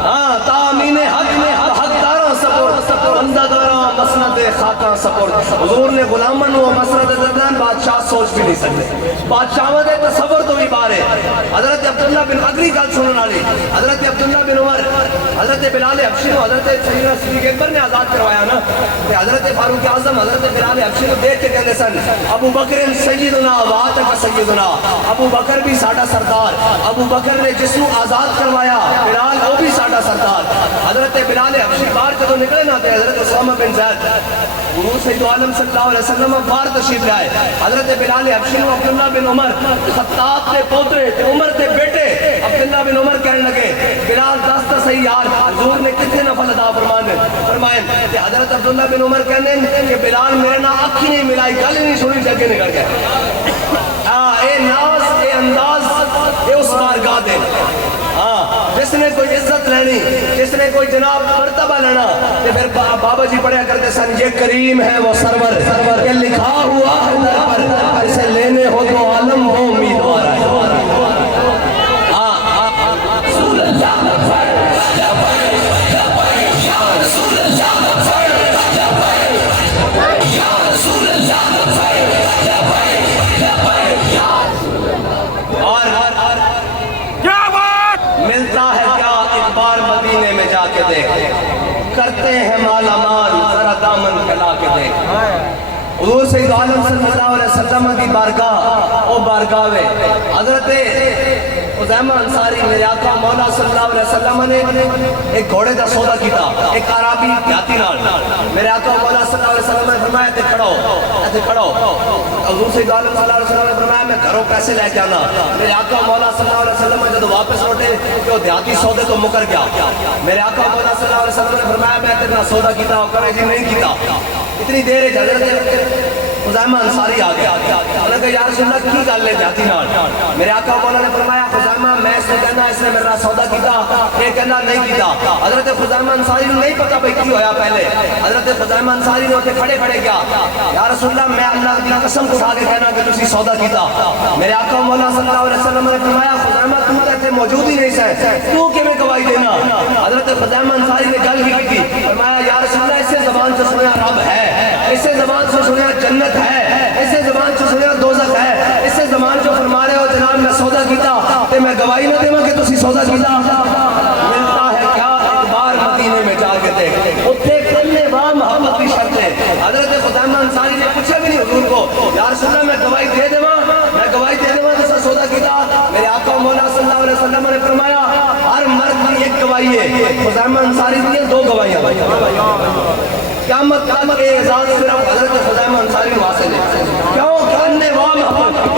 ہاں تامین حق میں حق دارا سپر، بندہ دارا مسند خاکاں سپر۔ حضور نے غلامن و مسند زندان بادشاہ سوچ بھی نہیں سکتے، بادشاہوں دے تصور تو بھی بارے۔ حضرت عبداللہ بن اگری گل سنن والی، حضرت عبداللہ بن عمر، حضرت بلال حبشی کو حضرت سیدنا صدیق اکبر نے آزاد کروایا نا، حضرت فاروق اعظم حضرت بلال حبشی کو دیکھ کے کہتے سن ابو بکر سیدنا واتک سیدنا، ابو بکر بھی ساڈا سردار، ابو بکر نے جس کو آزاد کروایا بلال وہ بھی ساڈا سردار۔ حضرت بلال حبشی باہر جدوں نکلے نا تے حضرت اسامہ بن زید حضور سید عالم صلی اللہ علیہ وسلم باہر تشریف لائے، حضرت بلال حبشی کو عبداللہ بن عمر خطاب کے پوترے تے عمر کے بیٹے عبداللہ بن عمر کہنے لگے بلال دس تا صحیح یار حضور نے کتنے نفل ادا فرمائے تے حضرت عبداللہ بن عمر کہنے کہ بلال میرے نہ اکھی نہیں ملائی گل نہیں سنی جگہ نکل گیا۔ اے ناز اے انداز اے اس بارگاہ دے، جس نے کوئی عزت لینی، جس نے کوئی جناب مرتبہ لینا، کہ پھر بابا جی پڑھیا کرتے سن یہ کریم ہے وہ سرور، یہ لکھا ہوا ہے در پر، اسے لینے ہو تو عالم وہ امیدوار ہے۔ ملتا ہے کیا ایک بار مدینے میں جا کے دیکھ، کرتے ہیں مالا مال ذرا دامن پھیلا کے دیکھ۔ حضور سید عالم صلی اللہ علیہ وسلم کی بارگاہ او بارگاہ ہے۔ حضرت خزیمہ انصاری میرے آقا مولا صلی اللہ علیہ وسلم نے ایک گھوڑے دا سودا کیتا، ایک عربی دیہاتی نال، میرے آقا مولا صلی اللہ علیہ وسلم نے فرمایا تے کھڑو۔ حضور سید عالم صلی اللہ علیہ وسلم نے فرمایا میں گھروں پیسے لے کے آنا۔ میرے آقا مولا صلی اللہ علیہ وسلم نے جب واپس لوٹے کہ وہ دیہاتی سودے تو مکر گیا، میرے آقا مولا صلی اللہ علیہ وسلم نے فرمایا میں تیرا سودا کیتا، وہ کہے جی نہیں کیتا۔ اتنی دیر ہے حضرت خزیمہ انصاری آ گیا، انہوں نے کہا یا رسول اللہ کی گل ہے جاتی نال؟ میرے آقا مولا نے فرمایا خزیمہ میں اس نے کہنا اس نے میرا سودا کیتا، یہ کہنا نہیں کیتا۔ حضرت خزیمہ انصاری نے نہیں پتا بھئی کی ہویا پہلے، حضرت خزیمہ انصاری نے ہوتے کھڑے کیا یا رسول اللہ میں اللہ کی قسم اٹھا کے کہنا کہ تسی سودا کیتا۔ میرے آقا مولا صلی اللہ علیہ وسلم نے فرمایا خزیمہ تم تے موجود ہی نہیں سہ تو کیویں گواہی دینا؟ حضرت خزیمہ انصاری نے گل کی فرمایا یا رسول اللہ اسے زبان سے سنیا رب ہے، اسے زبان سے سنیا جنت ہے، اسے زبان سے سنیا دوزخ ہے، اسے زبان جو فرما رہے ہو جناب میں سودا کیتا تے میں گواہی نہ دیواں کہ تسی سودا کیتا۔ ملتا ہے کیا ایک بار مدینے میں جا کے دیکھ، اتنے کلے واہ محبت کی شرط ہے۔ حضرت خزیمہ انصاری نے پوچھا بھی نہیں حضور کو یا رسول اللہ میں گواہی دے دیواں جیسا سودا کیتا؟ میرے آقا مولا صلی اللہ علیہ وسلم نے فرمایا ہر مرد کی ایک گواہی ہے، خزیمہ انصاری کی دو گواہیاں۔ قیامت تک یہ اعزاز صرف حضرت خزیمہ انصاری کو حاصل ہے، کیوں کہ اننے واہ محبت کی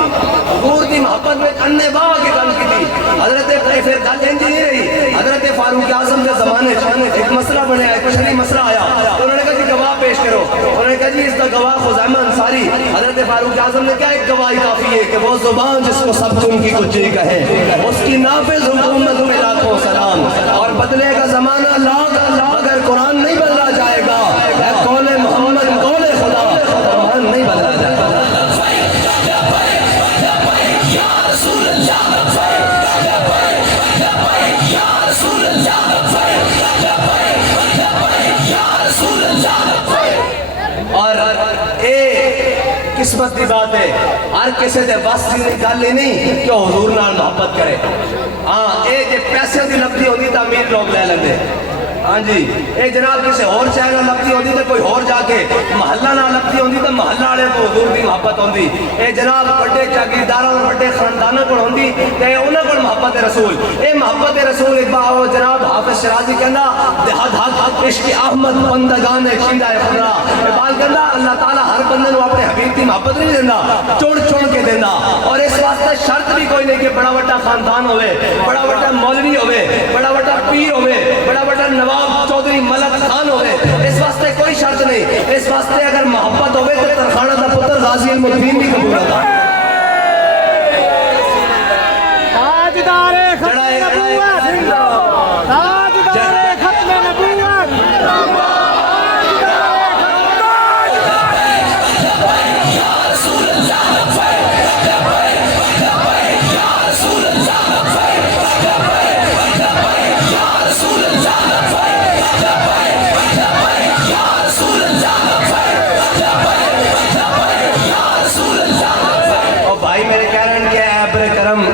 حضور کی محبت میں اننے واہ کی گل کی تھی۔ حضرت پھر گل انج نہیں رہی، حضرت فاروق اعظم کے زمانے ایک مسئلہ بنیا، ایک شرعی مسئلہ آیا، انہوں نے کہا کہ گواہ پیش کرو، انہوں نے کہا جی اس کا گواہ خزیمہ انصاری۔ حضرت فاروق اعظم نے کہا ایک گواہی کافی ہے کہ وہ زبان جس کو سب تم کی کچی کہے اس کی نافذ حکومت میں لاکھوں سلام، اور بدلے کا زمانہ لاکھ مگر قرآن نہیں بدلا جائے گا، اے قول محمد قول خدا قرآن نہیں بدلا جائے گا۔ اور قسمت کی بات ہے ہر کسی دے بس کی گل ہی نہیں کہ حضور نال محبت کرے۔ ہاں یہ جے پیسے دی لفظی ہوتی تو امیر لوگ لے لیندے، ہاں جی یہ جناب کسی اور شہر نہ لگتی ہوتی تو کوئی اور جا کے محلہ نہ لگتی ہوتی تو محلہ والے کو حضور کی محبت ہوتی. یہ جناب بڑے جاگیرداروں اور بڑے خاندانوں کو ہوتی کہ انہوں کو محبت رسول. یہ محبت رسول جناب حافظ شرازی کہنا حق عشق احمد بندگان چیندہ خدا. اقبال کہنا اللہ تعالیٰ ہر بندے کو اپنے حبیب کی محبت نہیں دینا, چون چون کے دینا. اور اس واسطے شرط بھی کوئی نہیں کہ بڑا بڑا خاندان ہوئے, بڑا بڑا مولوی ہوئے, بڑا بڑا پیر ہوئے, بڑا بڑا نواب چودھری ملک خان ہوئے. اس واسطے کوئی شرط نہیں. اس واسطے اگر محبت ہوئے تو ترخانہ دا پتر غازی المدین بھی قبول ہوتا.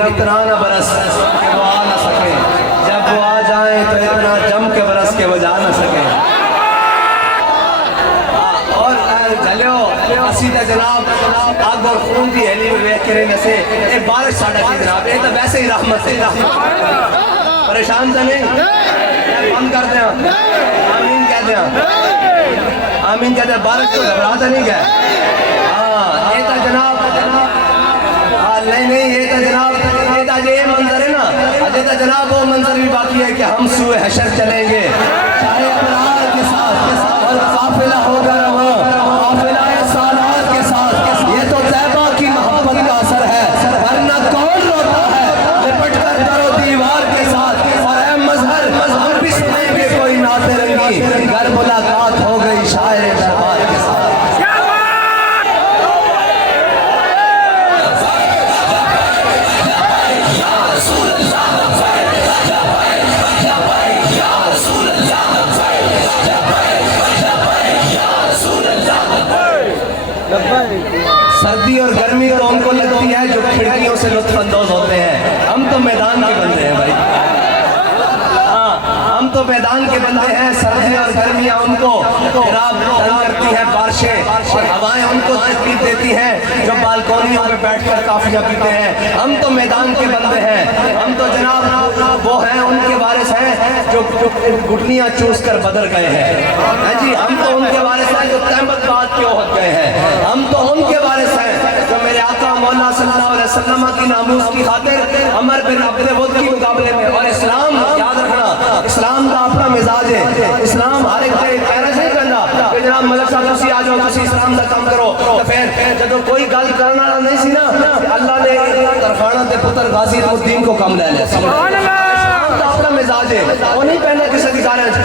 اتنا نہ برس کہ وہ آ نہ سکے, جب وہ آ جائیں تو اتنا جم کے برس کے وہ جا نہ سکے. اور جلیو اسی تا جناب آگ اور خون دی ہیلی میں ویک کریں نسے اے بارش ساڑھا کی جناب, اے تو ویسے ہی رحمت ہے. پریشان تا نہیں, بند کر دیں, آمین کہہ دیں, آمین کہہ دیں. بارش تو گھبراتا نہیں گیا. ہاں یہ تا جناب نہیں یہ تا جناب یہ منظر ہے نا, یہ تا جناب وہ منظر بھی باقی ہے کہ ہم سوئے حشر چلیں گے چاہے ابرار کے ساتھ اور قافلہ ہوگا رواں قافلہ سالات کے ساتھ. یہ تو طیبہ کی محبت کا اثر ہے, ورنہ کون روتا ہے لپٹ کر در و دیوار کے ساتھ. اور اے مظہر ہم بھی سنیں گے کوئی نعت رنگی گر ملاقات ہو گئی شاعر دربار کے ساتھ. سردی اور گرمی تو ان کو لگتی ہے جو کھڑکیوں سے لطف اندوز ہوتے ہیں. ہم تو میدان کے بندے ہیں بھائی, ہم تو میدان کے بندے ہیں. سردی اور گرمیاں ان کو جناب تنگ کرتی ہیں, بارشیں اور ہوائیں ان کو تکلیف دیتی ہیں جو بالکونیوں پہ بیٹھ کر کافیہ پیتے ہیں. ہم تو میدان کے بندے ہیں, ہم تو جناب وہ ہیں ان کے وارث ہیں جو گھٹنیاں چوس کر بدر گئے ہیں. جی ہم تو ان کے وارث ہیں جو تہمت بات کے عہد گئے ہیں. ہم تو ان کے وارث ہیں جو میرے آقا مولا صلی اللہ علیہ وسلم کی ناموس کی خاطر عمر بن عبد ود کے مقابلے میں. اور اسلام یاد رکھنا, اسلام کا اپنا مزاج ہے. اسلام ہر ایک پیرا سے نہیں کرنا کہ جناب ملک صاحب تسی آ جاؤ تسی اسلام کا کام کرو. تو پھر جب کوئی گل کرنا نہیں سی نا, اللہ نے ترخانہ دے پتر غازی المدین کو کم لے لیا. اسلام کا اپنا مزاج ہے, وہ نہیں پہنا کسی کی کارج.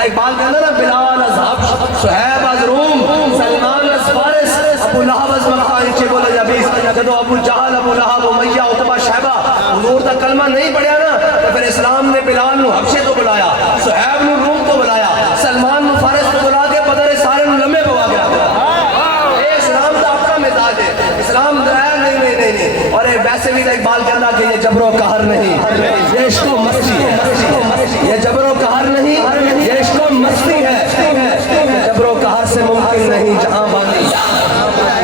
اقبال کہنا نا بلال اذهب صہیب از روم سلمان از فارس ابو لہب از مکہ چے بولے جبیس. جدو ابو جہل ابو لہب امیہ عتبہ شیبہ حضور دا کلمہ نہیں پڑھیا نا تو پھر اسلام نے بلال نو حبشے تو بلایا, صہیب نو روم تو بلایا, سلمان نو فارس تو بلا کے بدر سارے نو لمبے پوا گیا. اے اسلام دا اپنا مزاج ہے. اسلام نہیں. اور ویسے بھی اقبال کہنا کہ یہ جبر و قہر نہیں, یہ عشق و مستی ہے. یہ جبر و قہر نہیں, یہ عشق و مستی ہے. جبر و قہر سے ممکن نہیں جہاں بانی,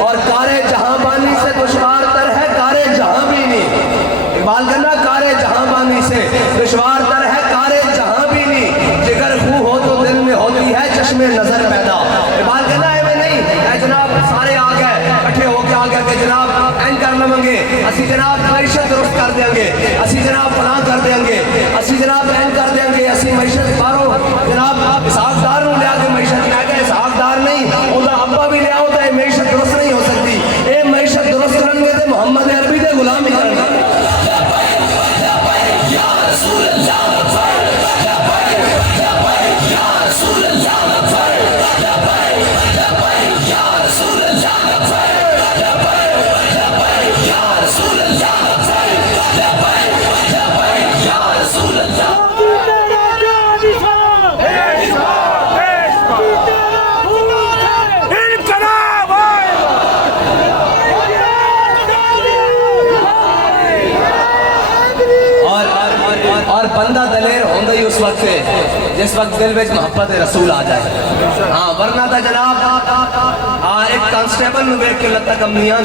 اور کارے جہاں بانی سے دشوار تر ہے کارے جہاں بھی نہیں. اقبال کہنا کارے جہاں بانی سے دشوار تر ہے کارے جہاں بھی نہیں. جگر خو ہو تو دل میں ہوتی ہے چشم نظر پیدا. اقبال کہنا ہے میں نہیں, اے جناب سارے آ گئے کٹھے ہو کے آ گئے کہ جناب این کر لیں گے, اسی جناب معیشت درست کر دیں گے, اسی جناب فلاں کر دیں گے, اسی جناب این کر دیں گے, اسی معیشت بارو جناب اسحاق دار نو لیا کے معیشت لے گئے. اسحاق دار نہیں, انہاں ابا بھی لیا ہوتا ہے. معیشت درست نہیں ہو سکتی. اے معیشت درست کریں گے تو محمد عربی دے غلام ہی کریں گے. اور بندہ دلیر ہوندہ ہی اس وقت سے جس وقت دل میں محبت رسول آ جائے. ہاں ورنہ تھا جناب ایک کانسٹیبل نو ویکھ کے لتا کمنیاں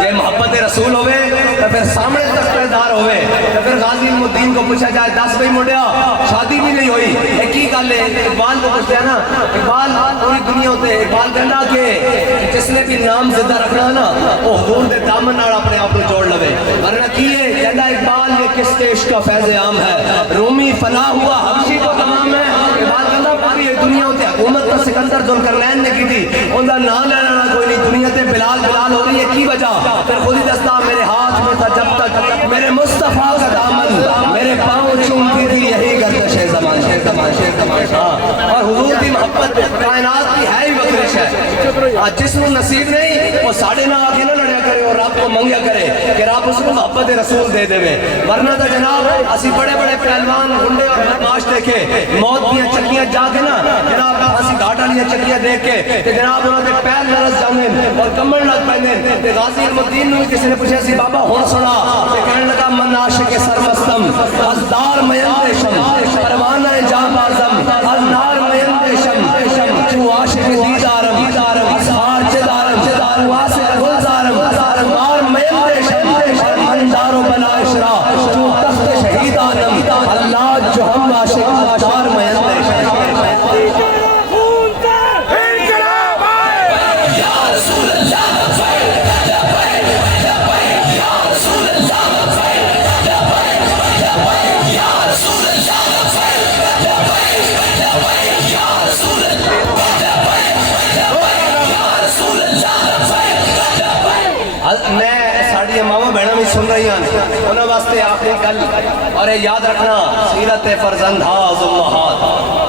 جے محبت رسول ہوئے تو پھر سامنے تختیدار ہوئے تو پھر غازی علم الدین کو پوچھا جائے 10 بھائی مڈیا شادی بھی نہیں ہوئی ایک کی گل ہے. اقبال کو پوچھتے ہیں نا, اقبال پوری دنیا ہوتے اقبال کہنا کہ جس نے بھی نام زندہ رکھنا نا وہ حضور دے دامن نال اپنے آپ کو جوڑ لوے. ورنہ کی ہے کہنا اقبال یہ کس دیش کا فیض عام ہے, رومی فنا ہوا حبشی کو تمام ہے. اقبال کہنا پوری دنیا ہوتے حکومت کا سکندر ذوالقرنین نے کی تھی, ان کا نام لینا کوئی نہیں, دنیا تے بلال بلال ہو رہی ہے کی وجہ. پھر خود ہی دستا میرے ہاتھ میں تھا جب تک میرے مصطفیٰ کا دامن, میرے پاؤں چومتی تھی یہی گردش زمان. اور حضور کی محبت کائنات کی ہے ہی بخشش ہے. جس کو نصیب نہیں وہ ساڑھے نہ آگے نہ لڑیا کرے اور رب کو منگیا کرے کہ رب اس کو محبت رسول دے دے. ورنہ تو جناب اسی بڑے بڑے پہلوان گنڈے اور بدماش دیکھے موت دیا چکیاں جا کے نا جناب ہنسی گھاٹ والی چکیاں دیکھ کے جناب انہوں نے پیر لرز جانے اور کمر لگ پہنے. غازی علم الدین نے کسی نے پوچھا سی بابا ہون سنا کہنے لگا من عاشق سرمستم ازدار میندشم پروانہ جاں بازم ازدار میندشم تو عاشق دیدارم ازہار چدارم واسع گلزارم ازدار میندشم منظار و بنا اشرا تو تخت شہیدانم اللہ جو ہم عاشق ازدار میندشم. ماما بہنوں بھی سن رہی ہیں انہوں واسطے آخری گل اور یاد رکھنا سیرت فرزند ہاز امہات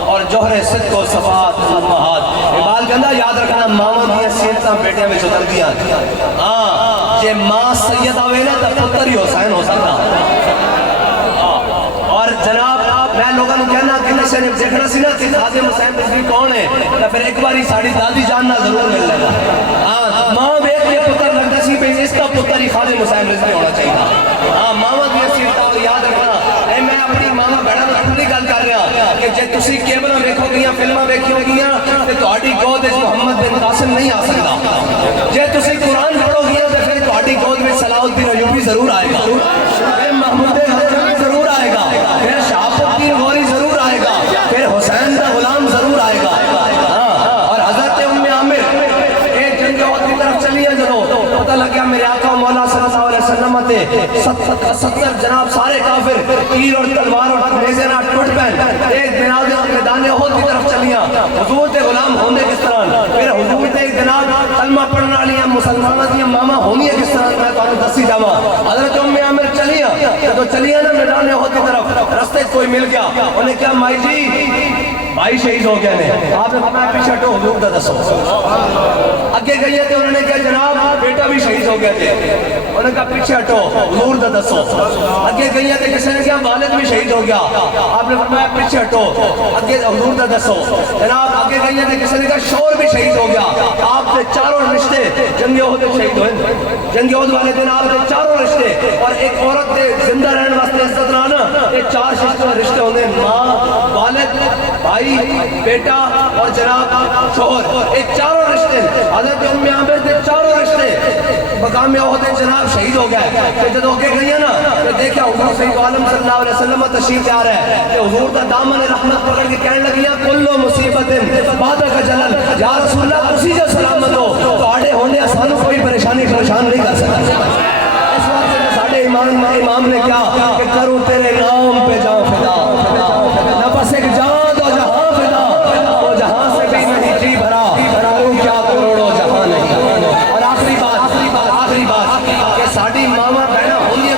اور جوہر صدق و صفات امہات. اقبال کہندا یاد رکھنا ماما دیا سیرتاں بیٹیاں میں اتر دیا. ہاں جے ماں سید ہوئے نا تو پتر ہی حسین ہو سکتا. اور جناب میں لوگوں نے کہنا کہ نشے نے دیکھنا سی نا کہ خادم حسین رضوی کون ہے تو پھر ایک باری ساڑی دادی جاننا ضرور مل لگا. ہاں ماں بیٹھ کے پتر لگتا سی پہ اس کا پتر ہی خادم حسین رضوی ہونا چاہیے. ہاں ماما دیا سیرتاں اور یاد رکھنا میں اپنی ماما بہنوں میں اپنی گل کر رہا کہ جے تسی کیبلاں ویکھو گیاں فلماں ویکھو گیاں تے تہاڈی گود وچ محمد بن قاسم نہیں آ سکدا. جے تسی قرآن پڑھو گیاں تے پھر تہاڈی گود وچ صلاح الدین ایوبی ضرور آئے گا, پھر محمود حسن ضرور آئے گا, پھر شہاب الدین غوری ضرور آئے گا, پھر حسین کا غلام ضرور آئے گا. اور حضرت ام عامر ایک جنگ احد کی طرف چلی ہے جدو پتہ لگ گیا میرے آقا مولا صلی اللہ علیہ وسلم تے 70 جناب سارے کافر تیر اور تلوار اور نیزے نہ ٹوٹ پین ایک جناب میدان احد کی طرف چلیاں. حضور کے غلام ہونے کس طرح, پھر حضور کے جناب کلمہ پڑھنے والی مسلمانوں کی ماما ہونی ہے کس طرح میں تمہیں دسی جاواں. حضرت ام عامر چلیاں جب چلیاں نا میدان احد کی طرف رستے کوئی مل گیا انہیں کہا مائی جی بھائی شہید ہو گئے ہیں. آپ نے فرمایا پیچھے ہٹو حضور کا دسو. اگے گئی تھے انہوں نے کہا جناب بیٹا بھی شہید ہو گئے تھے, انہوں نے کہا پیچھے ہٹو حضور کا دسو. اگے گئی تھے کسی نے کہا والد بھی شہید ہو گیا, آپ نے فرمایا پیچھے ہٹو اگے حضور کا دسو. جناب اگے گئی تھے کسی نے کہا شور بھی شہید ہو گیا, آپ کے چاروں رشتے جنگ احد میں شہید ہوئے. جنگ احد والے دن آپ کے چاروں رشتے اور ایک عورت کے زندہ رہنے واسطے عزت لانا یہ 4 رشتے ہوتے ہیں, ماں والد بھائی بیٹا اور جناب شوہر, ایک چاروں رشتے. حضرت ام عامر کے چاروں رشتے مقام احد جناب شہید ہو گئے. کہ جب اگے گئی نا تو دیکھا حضور سید عالم صلی اللہ علیہ وسلم تشریف لے رہا ہے کہ حضور کا دامن رحمت پکڑ کے کہنے لگیاں کلو مصیبت بعد کا جلل یا رسول اللہ تسی جو سلامت ہو تو آڑے ہونے سانو کوئی پریشانی پریشان نہیں کر سکتا. اس وقت ساڑھے امام نے کیا کہ کروں تیرے نام پہ جاؤں فدا, نفس ایک جان دو جہاں فدا, تو جہاں سے بھی نہیں جی بھرا کروں کیا کروڑوں جہاں نہیں. اور آخری بات کہ ساڑھی ماما بہنا ہونیاں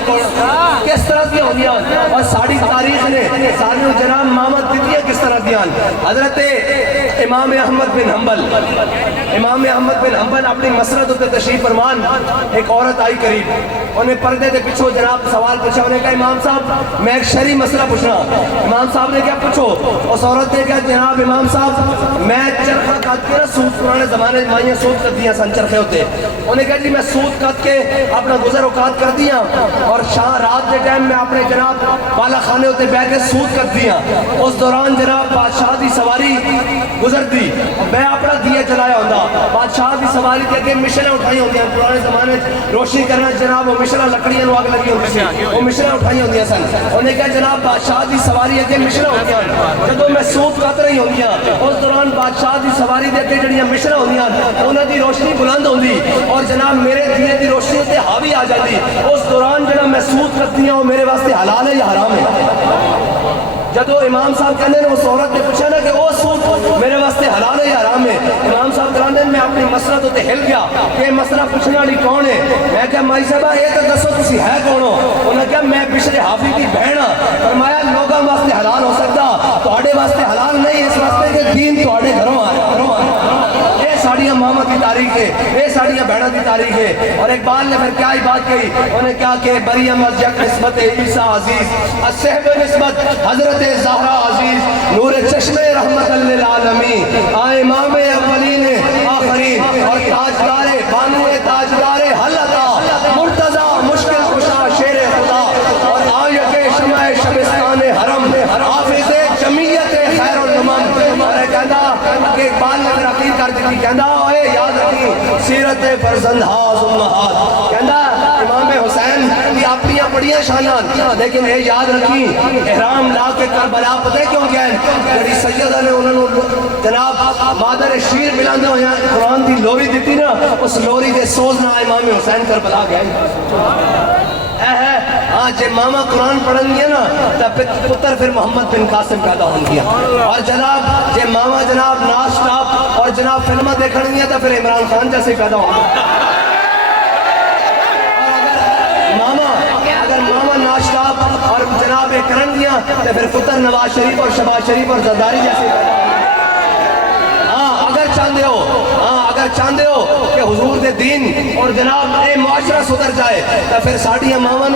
کس طرح کی ہونیاں اور ساڑھی تاریخ نے ساڑھی جناب ماما دیدیاں کس طرح دیا. ہوندیاں. حضرت امام احمد بن حنبل اپنی مسرت تے تشریف فرمان. ایک عورت آئی قریب, انہیں پردے دے پچھو جناب سوال پوچھا. انہیں کہا امام صاحب میں ایک شرعی مسئلہ پوچھنا. امام صاحب نے کیا پوچھو؟ اس عورت نے کہا جناب امام صاحب میں چرخہ کاٹ کے نا سود, پرانے زمانے مائیں سود کر دیا سن چرخے ہوتے. انہیں کہا جی میں سود کاٹ کے اپنا گزر اوقات کر دیا اور رات کے ٹائم میں اپنے جناب بالا خانے ہوتے بیٹھ کے سود کر دیا. اس دوران جناب بادشاہ دی سواری گزر دی, میں اپنا دیا چلایا ہوتا. بادشاہ دی سواری کے اگے مشنیں اٹھائی ہوتی ہیں. پرانے زمانے روشنی کرنا جناب وہ مشنیں لکڑیاں نو آگ لگی ہوتی سی, وہ مشنیں اٹھائی ہوتی سن. انہیں کہا جناب بادشاہ دی سواری اگے مشنیں ہوتی ہیں, جب میں سود کٹ رہی ہوتی ہیں اس دوران بادشاہ دی سواری دے اگے جڑیاں مشنیں ہوتی ہیں انہاں دی روشنی بلند ہوتی اور جناب میرے دیے دی روشنی تے حاوی آ جاتی. اس دوران جڑا میں سود کرتی ہوں میرے واسطے حلال ہے یا حرام ہے؟ جدو امام صاحب کہنے نے اس عورت نے پوچھا نا کہ وہ سود میرے واسطے حلال ہے یا حرام ہے, امام صاحب کہنے میں اپنی مسئلہ تو ہل گیا کہ مسئلہ پوچھنے والی کون ہے. میں کہا مائی صاحبہ یہ تو دسو تسی ہے کون ہو؟ انہوں نے کہا میں بشر حافظ کی بہن ہاں. فرمایا لوگوں واسطے حلال ہو سکتا, تواڈے واسطے حلال نہیں, اس واسطے کہ دین تواڈے گھروں آ رہا. یہ ساڑیاں ماما کی تاریخ ہے, یہ ساڑیاں بہنوں کی تاریخ ہے. اور اقبال نے پھر کیا ہی بات کہی, انہوں نے کہا کہ مریم از یک نسبت عیسیٰ عزیز, الصحب نسبت حضرت زہرا عزیز, نور چشم رحمت للعالمین, امام اولین آخرین اور تاجدار بانو تاجدار حلتا مرتضی مشکل کشا شیر خدا اور آیت شمع شبستان حرم حافظ جمعیت خیر الامم. اور کہندا کہ اقبال نے ترقی کر دی, کہندا اے یاد رکھی سیرت فرزند ہاز امہات. کہندا امام حسین کی اپنی بڑیاں شاناں, لیکن اے یاد رکھی احرام لا کے کربلا پتہ کیوں گئے جڑی سیدہ نے انہوں نے جناب مادر شیر ملاندے ہوئے قرآن دی لوری دیتی نا, اس لوری دے سوز نہ امام حسین کربلا گئے. ہاں جے ماما قرآن پڑھن گیا نا تو پتر پھر محمد بن قاسم پیدا ہوں گیا. اور جناب جے ماما جناب ناش ٹاپ اور جناب فلمہ دیکھن گیا تو پھر عمران خان جیسے پیدا ہوں گیا. اگر ماما ناش ٹاپ اور جناب کرن گیا تو پھر پتر نواز شریف اور شہباز شریف اور زرداری جیسے پیدا ہوں گیا. اگر چاہتے ہو کہ حضور دے دین اور جناب اے معاشرہ سدھر جائے تو پھر ساڑیاں ماما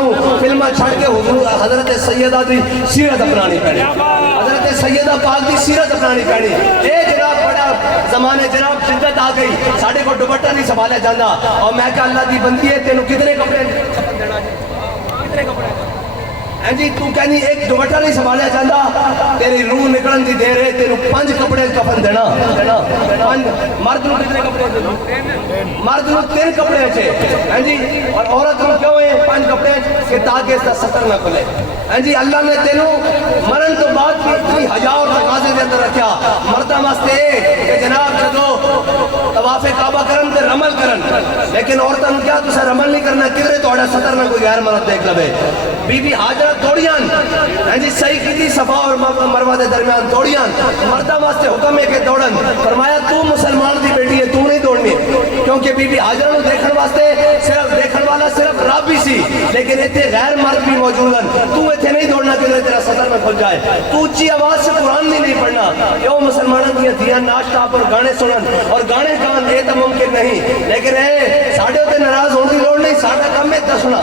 فلمہ چھڑ کے حضور حضرت سیدہ دی سیرت اپنانی پڑی, حضرت سیدہ پاک دی سیرت اپنانی پڑی. اے جناب بڑا زمانے جناب شدت آ گئی, ساڑھے کو دوپٹہ نہیں سنبھالا جانا. اور میں کہا اللہ دی بندی ہے تینوں کتنے کپڑے کتنے کپڑے جی تو کہنی ایک دوپٹہ نہیں سنبھالیا جاتا, تیری روح نکلن دی دیر ہے, تینوں 5 کپڑے کفن دینا. مرد نو کتنے کپڑے دینا؟ مرد نو 3 کپڑے اچھے جی, اور عورت نو کیوں ہے 5 کپڑے کہ تاکہ اس کا ستر نہ کھلے. جی اللہ نے تینوں مرن تو بعد بھی حیا اور تقاضے دے اندر رکھا. مردہ واسطے کہ جناب جدو طواف کعبہ کرن تے رمل کرن, لیکن عورتاں نو کیا تسا رمل نہیں کرنا کدھر تہاڈا ستر نہ کوئی غیر مرد دیکھ لوے. بی بی حاجرہ توڑیاں جی صحیح کی تھی صفا اور مروہ دے درمیان توڑیاں, مردہ واسطے حکم ہے کہ دوڑن. فرمایا تو مسلمان دی بیٹی ہے, تو نہیں دوڑنی, کیونکہ بی بی حاجرہ نو دیکھن واسطے صرف دیکھن والا صرف رب ہی سی, لیکن ایتھے غیر مرد بھی موجود ہیں. تو ایتھے نہیں دوڑنا کہ تیرا ستر میں کھل جائے. تو اچھی آواز سے قرآن نہیں پڑھنا. کیوں مسلمانوں کی دھیاں ناچ ٹاپ اور گانے سنن اور گانے گان یہ تو ممکن نہیں, لیکن اے ساڑھے ہوتے ناراض ہونے کی لوڑ نہیں. ساڑھا کم ہے دسنا,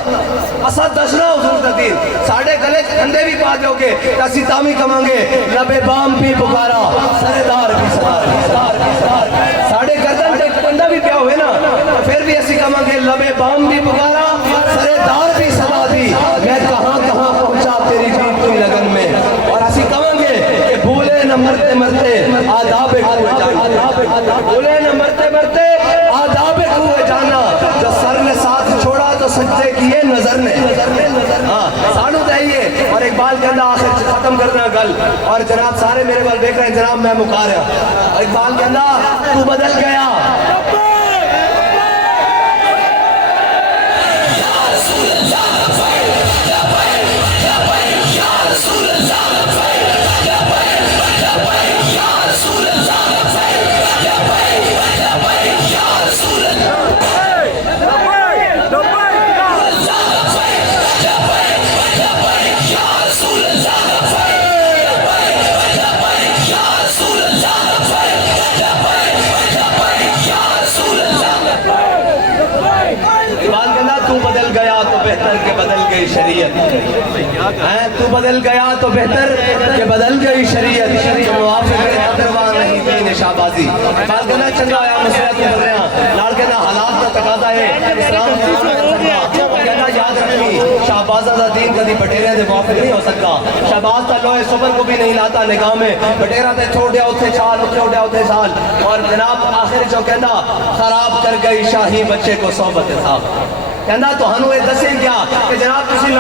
اسا دسنا حضور دا دین. ساڑھے گلے کھندے بھی پا دیو گے اسی تامی کماں گے لبے بام بھی پکارا سردار بھی سردار. ساڑھے گردن تے کندہ بھی پیا ہوئے نا پھر بھی اسی کماں گے لبے بام بھی پکارا سردار بھی صدا دی. میں کہاں کہاں پہنچا تیری بیت کی لگن میں, اور اسی کماں گے کہ بھولے نہ مرتے مرتے آداب کوئے جانا, بھولے نہ مرتے مرتے آداب کوئے جانا. جو سر نے ساتھ چھوڑا تو سجدے کیے نظر نے. ہاں سانو دائیے. اور اقبال کہنا آخر ختم کرنا گل, اور جناب سارے میرے بال دیکھ رہے ہیں جناب میں مکا رہا. اور اقبال کہنا تو بدل گیا یا بہتر کہ بدل گئی شریعت، تو بدل گیا تو بہتر کہ بدل گئی شریعت، موافق تقریبا نہیں دین شہبازی بات کرنا چنگا آیا مسئلہ کر رہے ہیں لال کہنا حالات کا تقاضا ہے اسلام کہنا یاد رکھنی شہبازہ دا دین کدی بٹیرے دے موافق نہیں ہو سکتا، شہباز تا لوہے صبر کو بھی نہیں لاتا نگاہ میں، بٹیرہ تے چھوڑ دیا اتھے چھال اتھے اٹھیا اتھے سال، اور جناب آخر جو کہنا خراب کر گئی شاہی بچے کو صحبت صاحب کہنا تو ہنو یہ دسے گیا کہ جناب تسی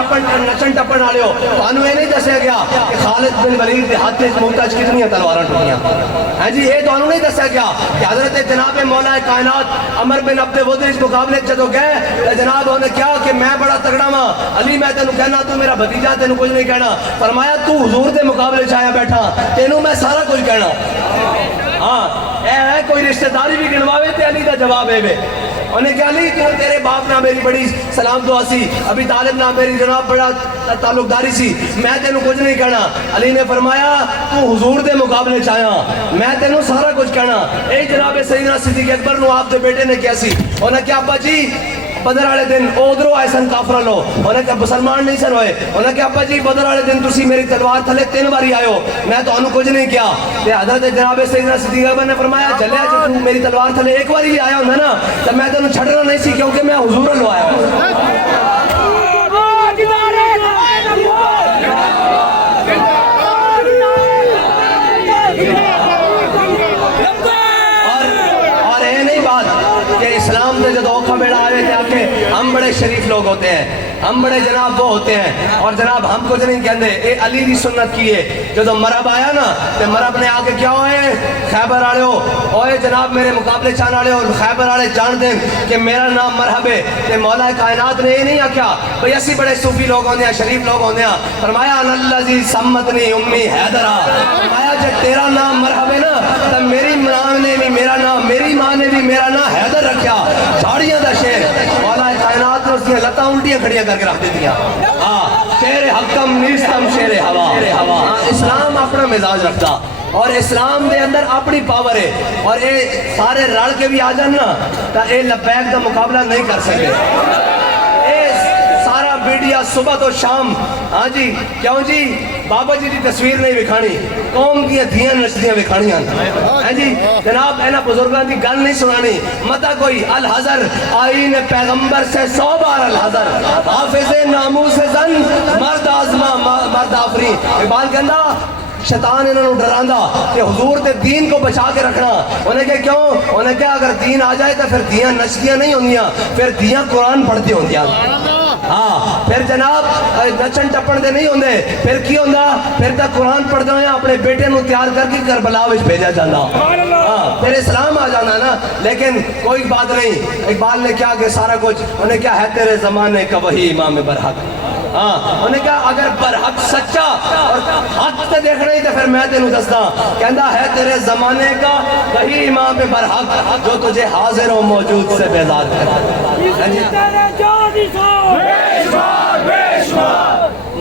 نچن ٹپن آلے ہو تو ہنو یہ نہیں دسے گیا کہ خالد بن ولید دے ہاتھ میں محتاج کتنی تلواراں ٹوٹیاں ہیں جی، یہ تو ہنو نہیں دسے گیا کہ حضرت جناب مولا کائنات عمر بن عبد ود اس مقابلے جدو گئے جناب انہوں نے کیا کہ میں بڑا تگڑا ماں علی میں تینوں کہنا تو میرا بھتیجا تینوں کچھ نہیں کہنا، فرمایا تو حضور دے مقابلے چاہیا بیٹھا تینوں میں سارا کچھ کہنا، ہاں اے کوئی رشتہ داری بھی گنواوے تے علی دا جواب ہے انہیں کہا علی کیوں تیرے باپ نہ میری بڑی سلام دعا سی، ابھی طالب نہ میری جناب بڑا تعلق داری سی، میں تینوں کچھ نہیں کہنا، علی نے فرمایا تو حضور دے مقابلے چاہیا میں تینوں سارا کچھ کہنا، اے جناب سیدنا صدیق اکبر نو آپ دے بیٹے نے کیا سی، انہیں کہا ابا جی بدر والے دن ادھروں آئے سن کافر لو، انہیں کہا مسلمان نہیں سن ہوئے، انہیں کہا ابا جی بدر والے دن تسی میری تلوار تھلے 3 باری آئے ہو میں تو انہوں کچھ نہیں کیا، تے حضرت جناب سیدنا صدیق اکبر نے فرمایا چلے جو تو میری تلوار تھلے 1 باری بھی آیا ہوں نا تو میں تو چھڑنا نہیں سی کیونکہ میں حضور لو آیا ہوں۔ اسلام دے جدو اوکھا بیڑا آئے تھے آکے ہم بڑے شریف لوگ ہوتے ہیں، ہم بڑے جناب وہ ہوتے ہیں اور جناب ہم کچھ نہیں کہندے، اے علی دی سنت کی ہے، جدو مرب آیا نا تے مرب نے آکے کیا ہوئے خیبر آڑے ہو اوے جناب میرے مقابلے چاہنے آڑے ہو خیبر آڑے جان دیں کہ میرا نام مرحب ہے، تے مولا کائنات نے یہ نہیں آکیا بھئی اسی بڑے صوفی لوگ ہوندے ہیں شریف لوگ ہوندے ہیں، فرمایا اناللذی سمتنی امی حیدرہ، فرمایا جب تیرا نام مرحب ہے نا تب میری ماں نے بھی میرا نام میری ماں نے بھی میرا نام حیدر رکھیا، جھاڑیاں دا شیر مولا کائنات نے اس کی لتاں الٹیاں کھڑیاں کر کے رکھ دی دیا، شیر حکم نیستم شیر ہوا، اسلام اپنا مزاج رکھتا اور اسلام دے اندر اپنی پاور ہے اور اے سارے رل کے بھی آ جان نا تا اے لبیک دا مقابلہ نہیں کر سکے، اے سارا میڈیا صبح تو شام ہاں جی کیوں جی بابا جی دی تصویر نہیں وکھانی قوم کی دھیاں نچدیاں وکھانیاں ہیں جی جناب اینا بزرگاں دی گل نہیں سنانی متا کوئی الحذر آئین پیغمبر سے 100 بار الحذر حافظ ناموس زن مرد آزما مرد آفری اقبال کہندا شیطان انہوں نے ڈراندا کہ حضور دے دین کو بچا کے رکھنا، انہیں کہ کیوں انہیں کہ اگر دین آ جائے تو پھر دیاں نچدیاں نہیں ہوندیاں پھر دیاں قرآن پڑھتی ہوندیاں، ہاں پھر جناب نچن ٹپن دے نہیں ہوندے پھر کی ہوندا پھر تا قرآن پڑھدا ہویا اپنے بیٹے نو تیار کر کے کربلا وچ بھیجا جاندا، ہاں پھر اسلام آ جانا نا، لیکن کوئی بات نہیں اقبال نے کیا کہ سارا کچھ انہیں کیا ہے تیرے زمانے کا وہی امام برحق، ہاں انہیں کہا اگر برحق سچا اور حق تے دیکھنا ہی تو پھر میں تینوں دستا کہندا ہے تیرے زمانے کا وہی امام برحق جو تجھے حاضر و موجود سے بیزار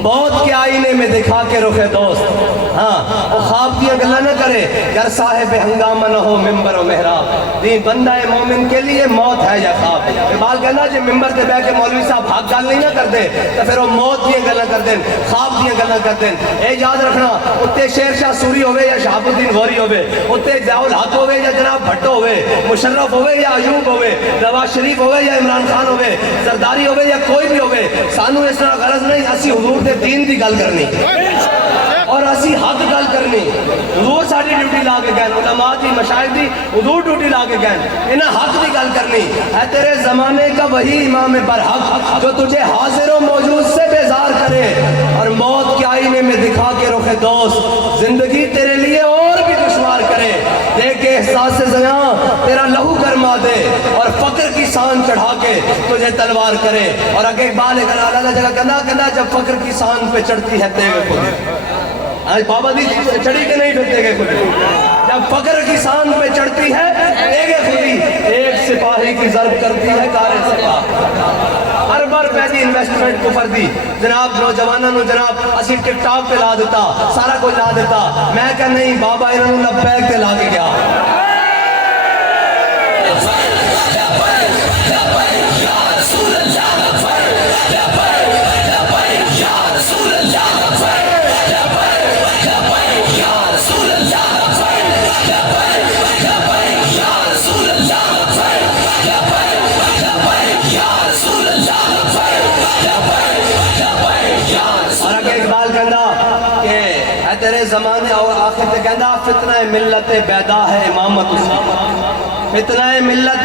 موت کے آئینے میں دکھا کے رخ دوست، ہاں وہ خواب کیا گلہ نہ کرے گر صاحب ہنگامہ نہ ہو ممبر و محراب، دین بندہ مومن کے لیے موت ہے یا خواب، اقبال کہنا جب ممبر تے بیٹھ کے مولوی صاحب حق گل نہیں نہ کر دے تو پھر وہ موت کی گلہ کر دیں خواب کی گلہ کر دیں، اے یاد رکھنا اتے شیر شاہ سوری ہوئے یا شہاب الدین غوری ہوئے اتے ضیاء الحق ہوئے یا جناب بھٹو ہوئے مشرف ہوئے یا ایوب ہوئے نواز شریف ہوئے یا عمران خان ہوئے زرداری ہوئے یا کوئی بھی ہوئے سانو اس طرح غرض نہیں اسی حضور دے دین دی گل کرنی اور اسی حق گل کرنی، حضور ساری ڈیوٹی لا کے گئے علماء دی مشاہد دی حضور ڈیوٹی لا کے گئے انہاں حق دی گل کرنی ہے تیرے زمانے کا وہی امام برحق جو تجھے حاضر و موجود سے بیزار کرے اور موت کے آئینے میں دکھا کے رخ دوست زندگی تیرے لیے اور بھی دشوار کرے، دیکھ کے احساس زیاں تیرا لہو گرما دے اور فقر کی سان چڑھا کے تجھے تلوار کرے، اور اگر اقبال اللہ جگہ کہنا جب فقر کی سان پہ چڑھتی ہے تیغ خود آج بابا دی چڑھی کے نہیں پھرتے گئے خودی، جب فقر کی سان پہ چڑھتی ہے تیغ خودی ایک سپاہی کی ضرب کرتی ہے کار سپاہ، اربر پیدی انویسٹمنٹ کو فردی جناب نوجوانوں نے جناب اسی ٹک ٹاک پہ لا دیتا سارا کچھ لا دیتا، میں کہ نہیں بابا انہوں نے لبیک پہ لا کے گیا یا رسول اللہ زمانے اور آخر تے کہندا فتنہ ملت بیدا ہے امامت اس کی، فتنہ ملت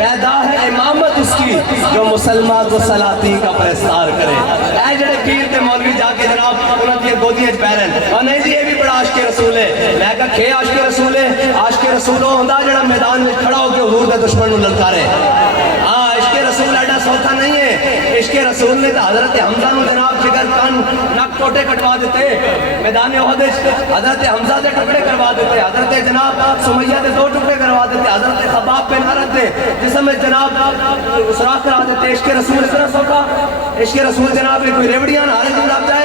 بیدا ہے امامت اس کی، جو مسلمان کو سلاطین کا پرستار کرے۔ اے جڑے پیر تے مولوی جا کے جناب انہاں دی گودیاں وچ بیٹھن اور نہیں جی یہ بھی بڑا عاشق رسول ہے، میں کہا کھے عاشق رسول ہے؟ عاشق رسول وہ ہوندا جڑا میدان میں کھڑا ہو کے حضور دے دشمن نوں للکارے۔ ہاں عشق رسول ایڈا سوکھا نہیں ہے، عشق رسول نے تو حضرت حمزہ نو جناب جگر کان نک ٹوٹے کٹوا دیتے، میدان احد حضرت حمزہ دے ٹکڑے کروا دیتے، حضرت جناب سمیہ دے 2 ٹکڑے کروا دیتے، حضرت خباب بن عرد دے جسم میں جناب سوراخ کرا دیتے۔ عشق رسول اس طرح سوکھا، عشق رسول جناب کوئی ریوڑیاں نہ ہارے لگ جائے،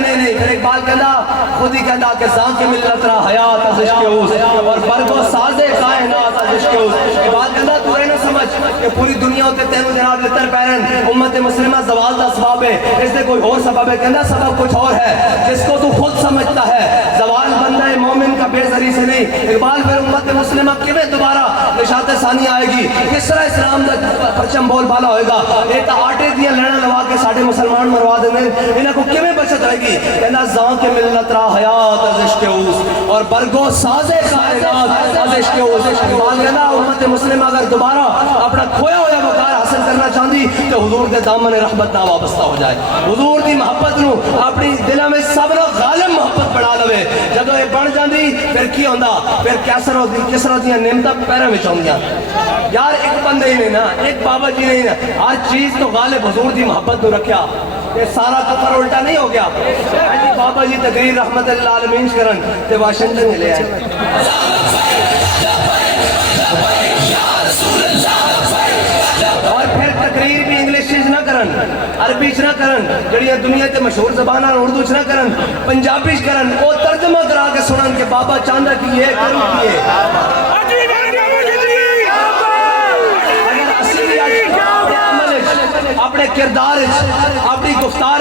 نہیں پھر اقبال کہندا خود ہی کہندا کہ زان کے ملت را حیات از عشق اوس اور برگو ساز کائنات از عشق اوس۔ اقبال کہندا تو نہ سمجھ کہ پوری دنیا ہوتے تینوں جناب لتر پیرن امت مسلمہ زوال دا سبب ہے، اس سے کوئی اور سبب ہے، کہندا سبب کچھ اور ہے جس کو تو خود سمجھتا ہے، زوال بندہ مومن کا بے ذری سے نہیں۔ اقبال پھر امت مسلمہ کیویں دوبارہ نشاط ثانی آئے گی، کس طرح اسلام دا پرچم بول بالا ہوئے گا؟ یہ تو آٹے دیا لینا لوا کے ساڑھے مسلمان مروا دیں انہاں کو کیویں بچت ہوئے گی؟ کہنا زان کے ملت را حیات از عشق اوس اور برگو ساز کائنات از عشق اوس۔ اقبال کہنا امت مسلمہ اگر دوبارہ اپنا کھویا ہوا وقار حاصل کرنا چاہتی تو حضور کے دامن رحمت نہ وابستہ ہو جائے، حضور دی محبت نو اپنی دلوں میں سب نو غالب محبت بنا لوے۔ جدو یہ بن جاندی پھر کی ہوندا؟ پھر کسرا دیاں نعمتاں پیراں وچ ہوندیاں۔ یار ایک بندے ہی نہیں نا، ایک بابا جی نہیں نا، ہر چیز تو غالب حضور دی محبت نو رکھیا، یہ سارا کفر الٹا نہیں ہو گیا۔ بابا جی تقریر رحمت اللہ عالمین کرن تے واشنگٹن لے آئے، اور پھر تقریر بھی انگلش نہ کرن، عربی نہ کرن، جڑی دنیا کے مشہور زبانہ اردو نہ کرن، پنجابی کرن، وہ ترجمہ کرا کے سنن کہ بابا چاندہ کی یہ کروں کی ہے۔ اپنے کردار اپنی گفتار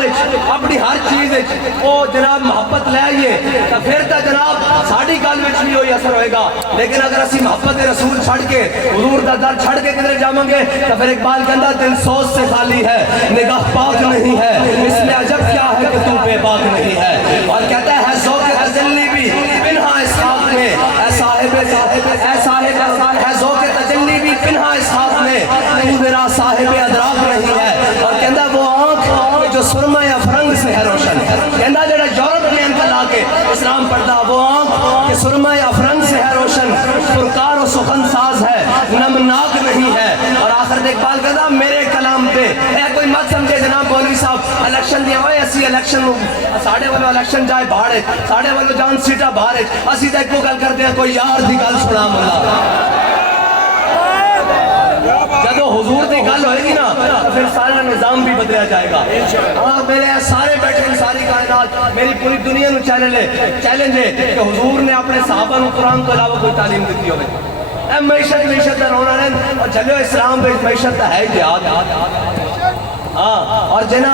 اپنی ہر چیز وہ جناب محبت لے آئیے تو پھر تو جناب ساڑھی گل میں بھی ہوئی اثر ہوئے گا۔ لیکن اگر اسی محبت رسول چھڑ کے حضور دا در چھڑ کے کدھر جاؤں گے تو پھر اقبال کہندا دل سوز سے خالی ہے، نگاہ پاک نہیں ہے، اس میں عجب کیا ہے کہ تو بے باک نہیں ہے۔ اور کہتا ہے ذوق تجلی بھی پنہا اس خاک میں، اے صاحب ہے ذوق تجلی بھی پنہا اس خاک میں، تو میرا صاحب ادراک نہیں ہے۔ اور کہندا وہ آنکھ جو سرما یا فرنگ سے ہے روشن، کہندا جڑا یورپ میں انکل آ کے اسلام پڑھتا وہ آنکھ کہ سرما یا فرنگ سے ہے روشن، پرکار و سخن ساز ہے، نمناک نہیں ہے۔ اور آخر اقبال کہندا میرے کلام پہ اے کوئی مت سمجھے جناب مولوی صاحب الیکشن دیا ہوئے اسی الیکشن ساڑھے والو الیکشن جائے باہر ساڑھے والو جان سیٹا باہر اسی تو ایک کو گل کرتے ہیں کوئی یار دی گل سنا ملا۔ جدو حضور دی گل ہوئے گی نا تو پھر سارا نظام بھی بدلیا جائے گا۔ ہاں میرے سارے بیٹھے ہیں ساری کائنات میری پوری دنیا نو چیلنج ہے کہ حضور نے اپنے صحابہ نو قرآن کو علاوہ کوئی تعلیم دیتی ہوئے۔ اے معیشت دا رونا رہن اور چلو اسلام پہ معیشت دا ہے جہاد۔ ہاں اور جنا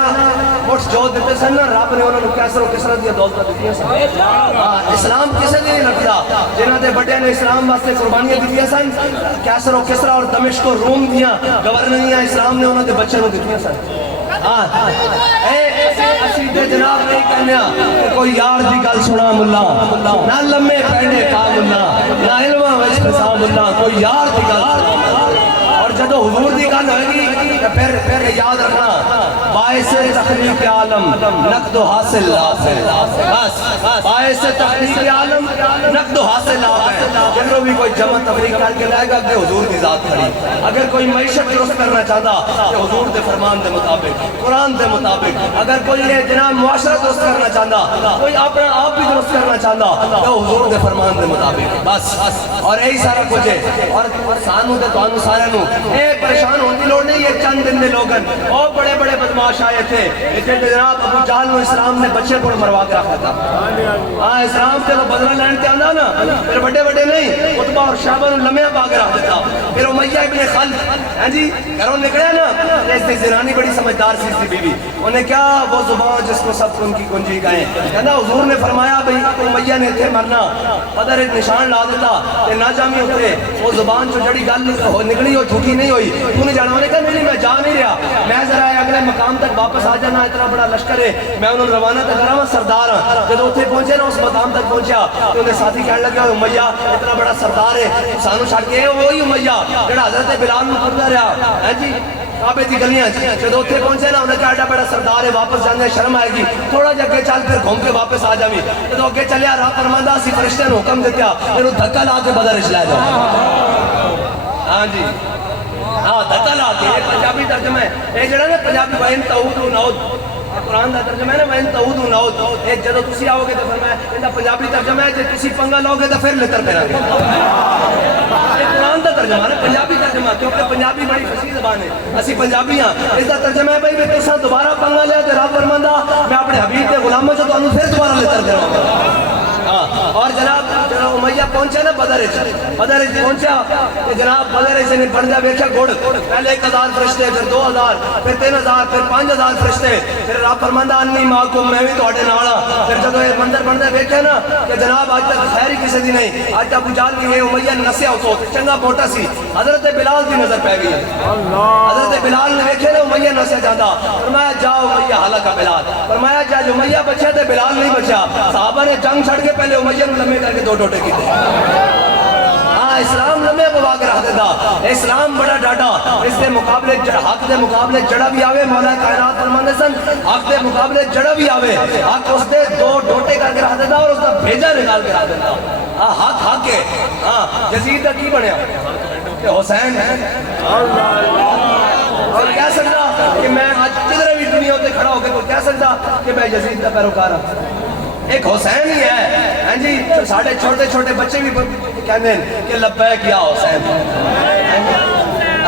مٹھ جو دیتے سن نا رب نے انہوں نے کیسر و کسرہ دیا دولتہ دیتی سن۔ اسلام کسے دی نہیں رکھتا، جنہ دے بڑے نے اسلام واسطے قربانیاں دیتی سن، کیسر و کسرہ اور دمشق و روم دیا گورنریاں اسلام نے انہوں نے بچے نو دیتی سن۔ اسی دے جناب نہیں کہنے کہ کوئی یار دی گل سنا ملا، نہ لمے پہنے پا ملا، نہ علمہ ویس پسا ملا، کوئی یار دی گل سنا ملا۔ اور جدو حضور دی گل ہوئے گی پھر یاد رکھنا باعث تخلیق عالم نقد و حاصل بس باعث تخلیق عالم نقد و حاصل ہے۔ جنہوں بھی کوئی جمع تفریق کر کے لائے گا کہ حضور دی ذات کھڑی، اگر کوئی معیشت درست کرنا چاہتا کہ حضور دے فرمان دے مطابق قرآن دے مطابق، اگر کوئی جناب معاشرہ درست کرنا چاہتا، کوئی اپنا آپ بھی درست کرنا چاہتا تو حضور دے فرمان دے مطابق بس۔ اور یہی سارا کچھ ہے۔ اور سانو تے تانوں سارے نو اے پریشان ہونے کی لوڑ نہیں، یہ چند دن دے لوگن اور بڑے بڑے بدماش آئے تھے جناب ابو جہل نو اسلام نے بچے کو مروا کے رکھا تھا۔ ہاں اسلام سے وہ بدلہ لین تے آندا نا، پھر بڑے بڑے نہیں عتبہ اور شعبہ نو لمحہ پا کے رکھ دیتا۔ پھر امیہ ابن خلف ہاں جی گھروں نکلے نا، اس دی زنانی بڑی سمجھدار سی تھی بیوی، انہیں کیا وہ زبان جس کو سب ان کی کنجی گئے، کہنا حضور نے فرمایا بھئی امیہ نے تھے مرنا، قدر ایک نشان لا دیتا کہ نہ جامی اترے، وہ زبان جو جڑی گل نکلی ہو جھوٹی نہیں ہوئی، تو نے جانا، انہیں کہا نہیں میں جا نہیں رہا، میں ذرا اگلے مقام تک واپس آ جانا اتنا بڑا لشکر ہے میں انہوں نے روانہ تک کرا سردار ہاں جب اتنے پہنچے نا اس مقام تک پہنچا تو انہیں ساتھی کہنے لگا امیہ اتنا بڑا سردار ہے سانو چھڑ کے وہی امیہ جڑا حضرت بلال نو پڑھتا رہا ہے جی کعبے دی گلیاں جب اتنے پہنچے نا انہیں کہا ایڈا بڑا سردار ہے واپس جانے شرم آئے گی تھوڑا جا اگے چل پھر گھوم کے واپس آ جاوی جب اگے چلیا راہ فرماندا سی فرشتے نے حکم دیتا انہوں دھکا لا کے بدر لے جاؤ ہاں جی ہاں دھکا لا کے یہ پنجابی ترجمہ ہے یہ جڑا نا پنجابی وَإِن تَعُودُوا نَعُودْ قرآن دا ترجمہ ہے نا وَإِن تَعُودُوا نَعُودْ یہ جدو تسی آؤ گے تو فرمایا ان دا پنجابی ترجمہ ہے جے تسی پنگا لاؤ گے تو پھر لتر پھیرا گے یہ قرآن دا ترجمہ ہے پنجابی ترجمہ کیونکہ پنجابی بڑی فصیح زبان ہے اسی پنجابی ہاں اس دا ترجمہ ہے بھائی میں تساں دوبارہ پنگا لیا تے رب فرماندا میں اپنے حبیب کے غلاموں سے تانوں پھر دوبارہ لتر پھیراؤں گا اور جناب امیہ پہنچے نا بدر پہنچا کہ جناب بدر سے نہیں بڑھ جا بیکھا گھوڑ پہلے 1000 فرشتے پھر 2000 پھر 3000 پھر 5000 فرشتے پھر رب فرماندا انی معکم میں بھی تواڈے نال ہاں پھر جب یہ منظر بندا ویکھیا نا کہ جناب آج تک خیر ہی کسی دی نہیں آج ابو جہل بھی یہ امیہ نسیا اتو چنگا موٹا سی حضرت بلال دی نظر پہ گئی حضرت بلال نے ویکھیا نا امیہ نسیا جاندا فرمایا جاؤ امیہ ہلاکا بلال فرمایا جا جو امیہ بچا تے بلال نہیں بچا صحابہ نے جنگ چھڑ کے پہلے امیہ نو لمے کر کے دو ٹوٹے کیتے ہاں اسلام لمے پوا کے رکھ دیتا اسلام بڑا ڈاٹا اس دے مقابلے حق دے مقابلے جڑا بھی آوے مولا کائنات فرماندے سن حق دے مقابلے جڑا بھی آوے حق اس دے دو ٹوٹے کر کے رکھ دیتا اور اس دا بھیجا نکال کے رکھ دیتا ہاں حق حق ہے ہاں یزید دا کی بنیا کہ حسین ہے اور کہہ سکتا کہ میں آج کدھر بھی دنیا ہوتے کھڑا ہو کے تو کہہ سکتا کہ میں یزید دا پیروکار ہوں ایک حسین ہی ہے ہاں جی ساڑھے چھوٹے چھوٹے بچے بھی کہنے ہیں کہ لبیک یا حسین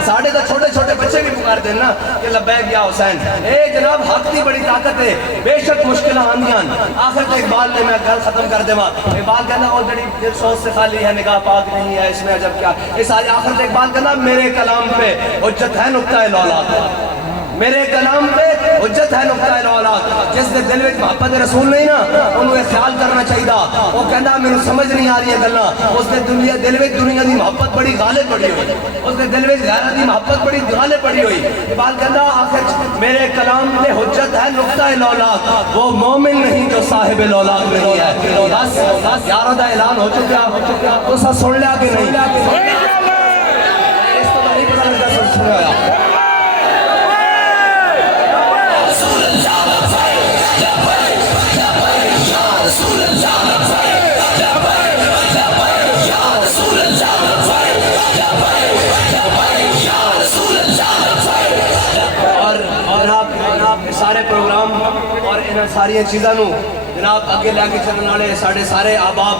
ساڑھے تو چھوٹے چھوٹے بچے بھی پکار دیں نا کہ لبیک یا حسین اے جناب حق کی بڑی طاقت ہے بے شک مشکلہ آندیاں آخر تو اقبال نے میں گل ختم کر دے اقبال کہنا اور بڑی دل سوچ سے خالی ہے نگاہ پاک نہیں ہے اس میں عجب کیا اس آخر تو اقبال کہنا میرے کلام پہ حجت ہے نقطہ لولاد میرے کلام پہ حجت ہے نقطہ لولاد جس نے دل میں محبت رسول نہیں نا انہوں خیال کرنا چاہیے وہ کہنا میرے سمجھ نہیں آ رہی ہے گلنا اس نے دل میں دنیا دی محبت بڑی غالب پڑی ہوئی اس نے دل میں غیرت دی محبت بڑی غالب پڑی ہوئی اقبال کہنا آخر میرے کلام پہ حجت ہے نقطہ لولاد وہ مومن نہیں جو صاحب لولاد نہیں ہے بس یارہ دا اعلان ہو چکا تو سا سن لیا کہ نہیں اس تو نہیں پتہ لگتا سن سنیا سارے پروگرام اور ان ساری چیزوں جناب اگے لے کے چلنے والے سارے احباب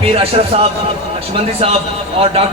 پیر اشرف صاحب نقشبندی صاحب اور ڈاکٹر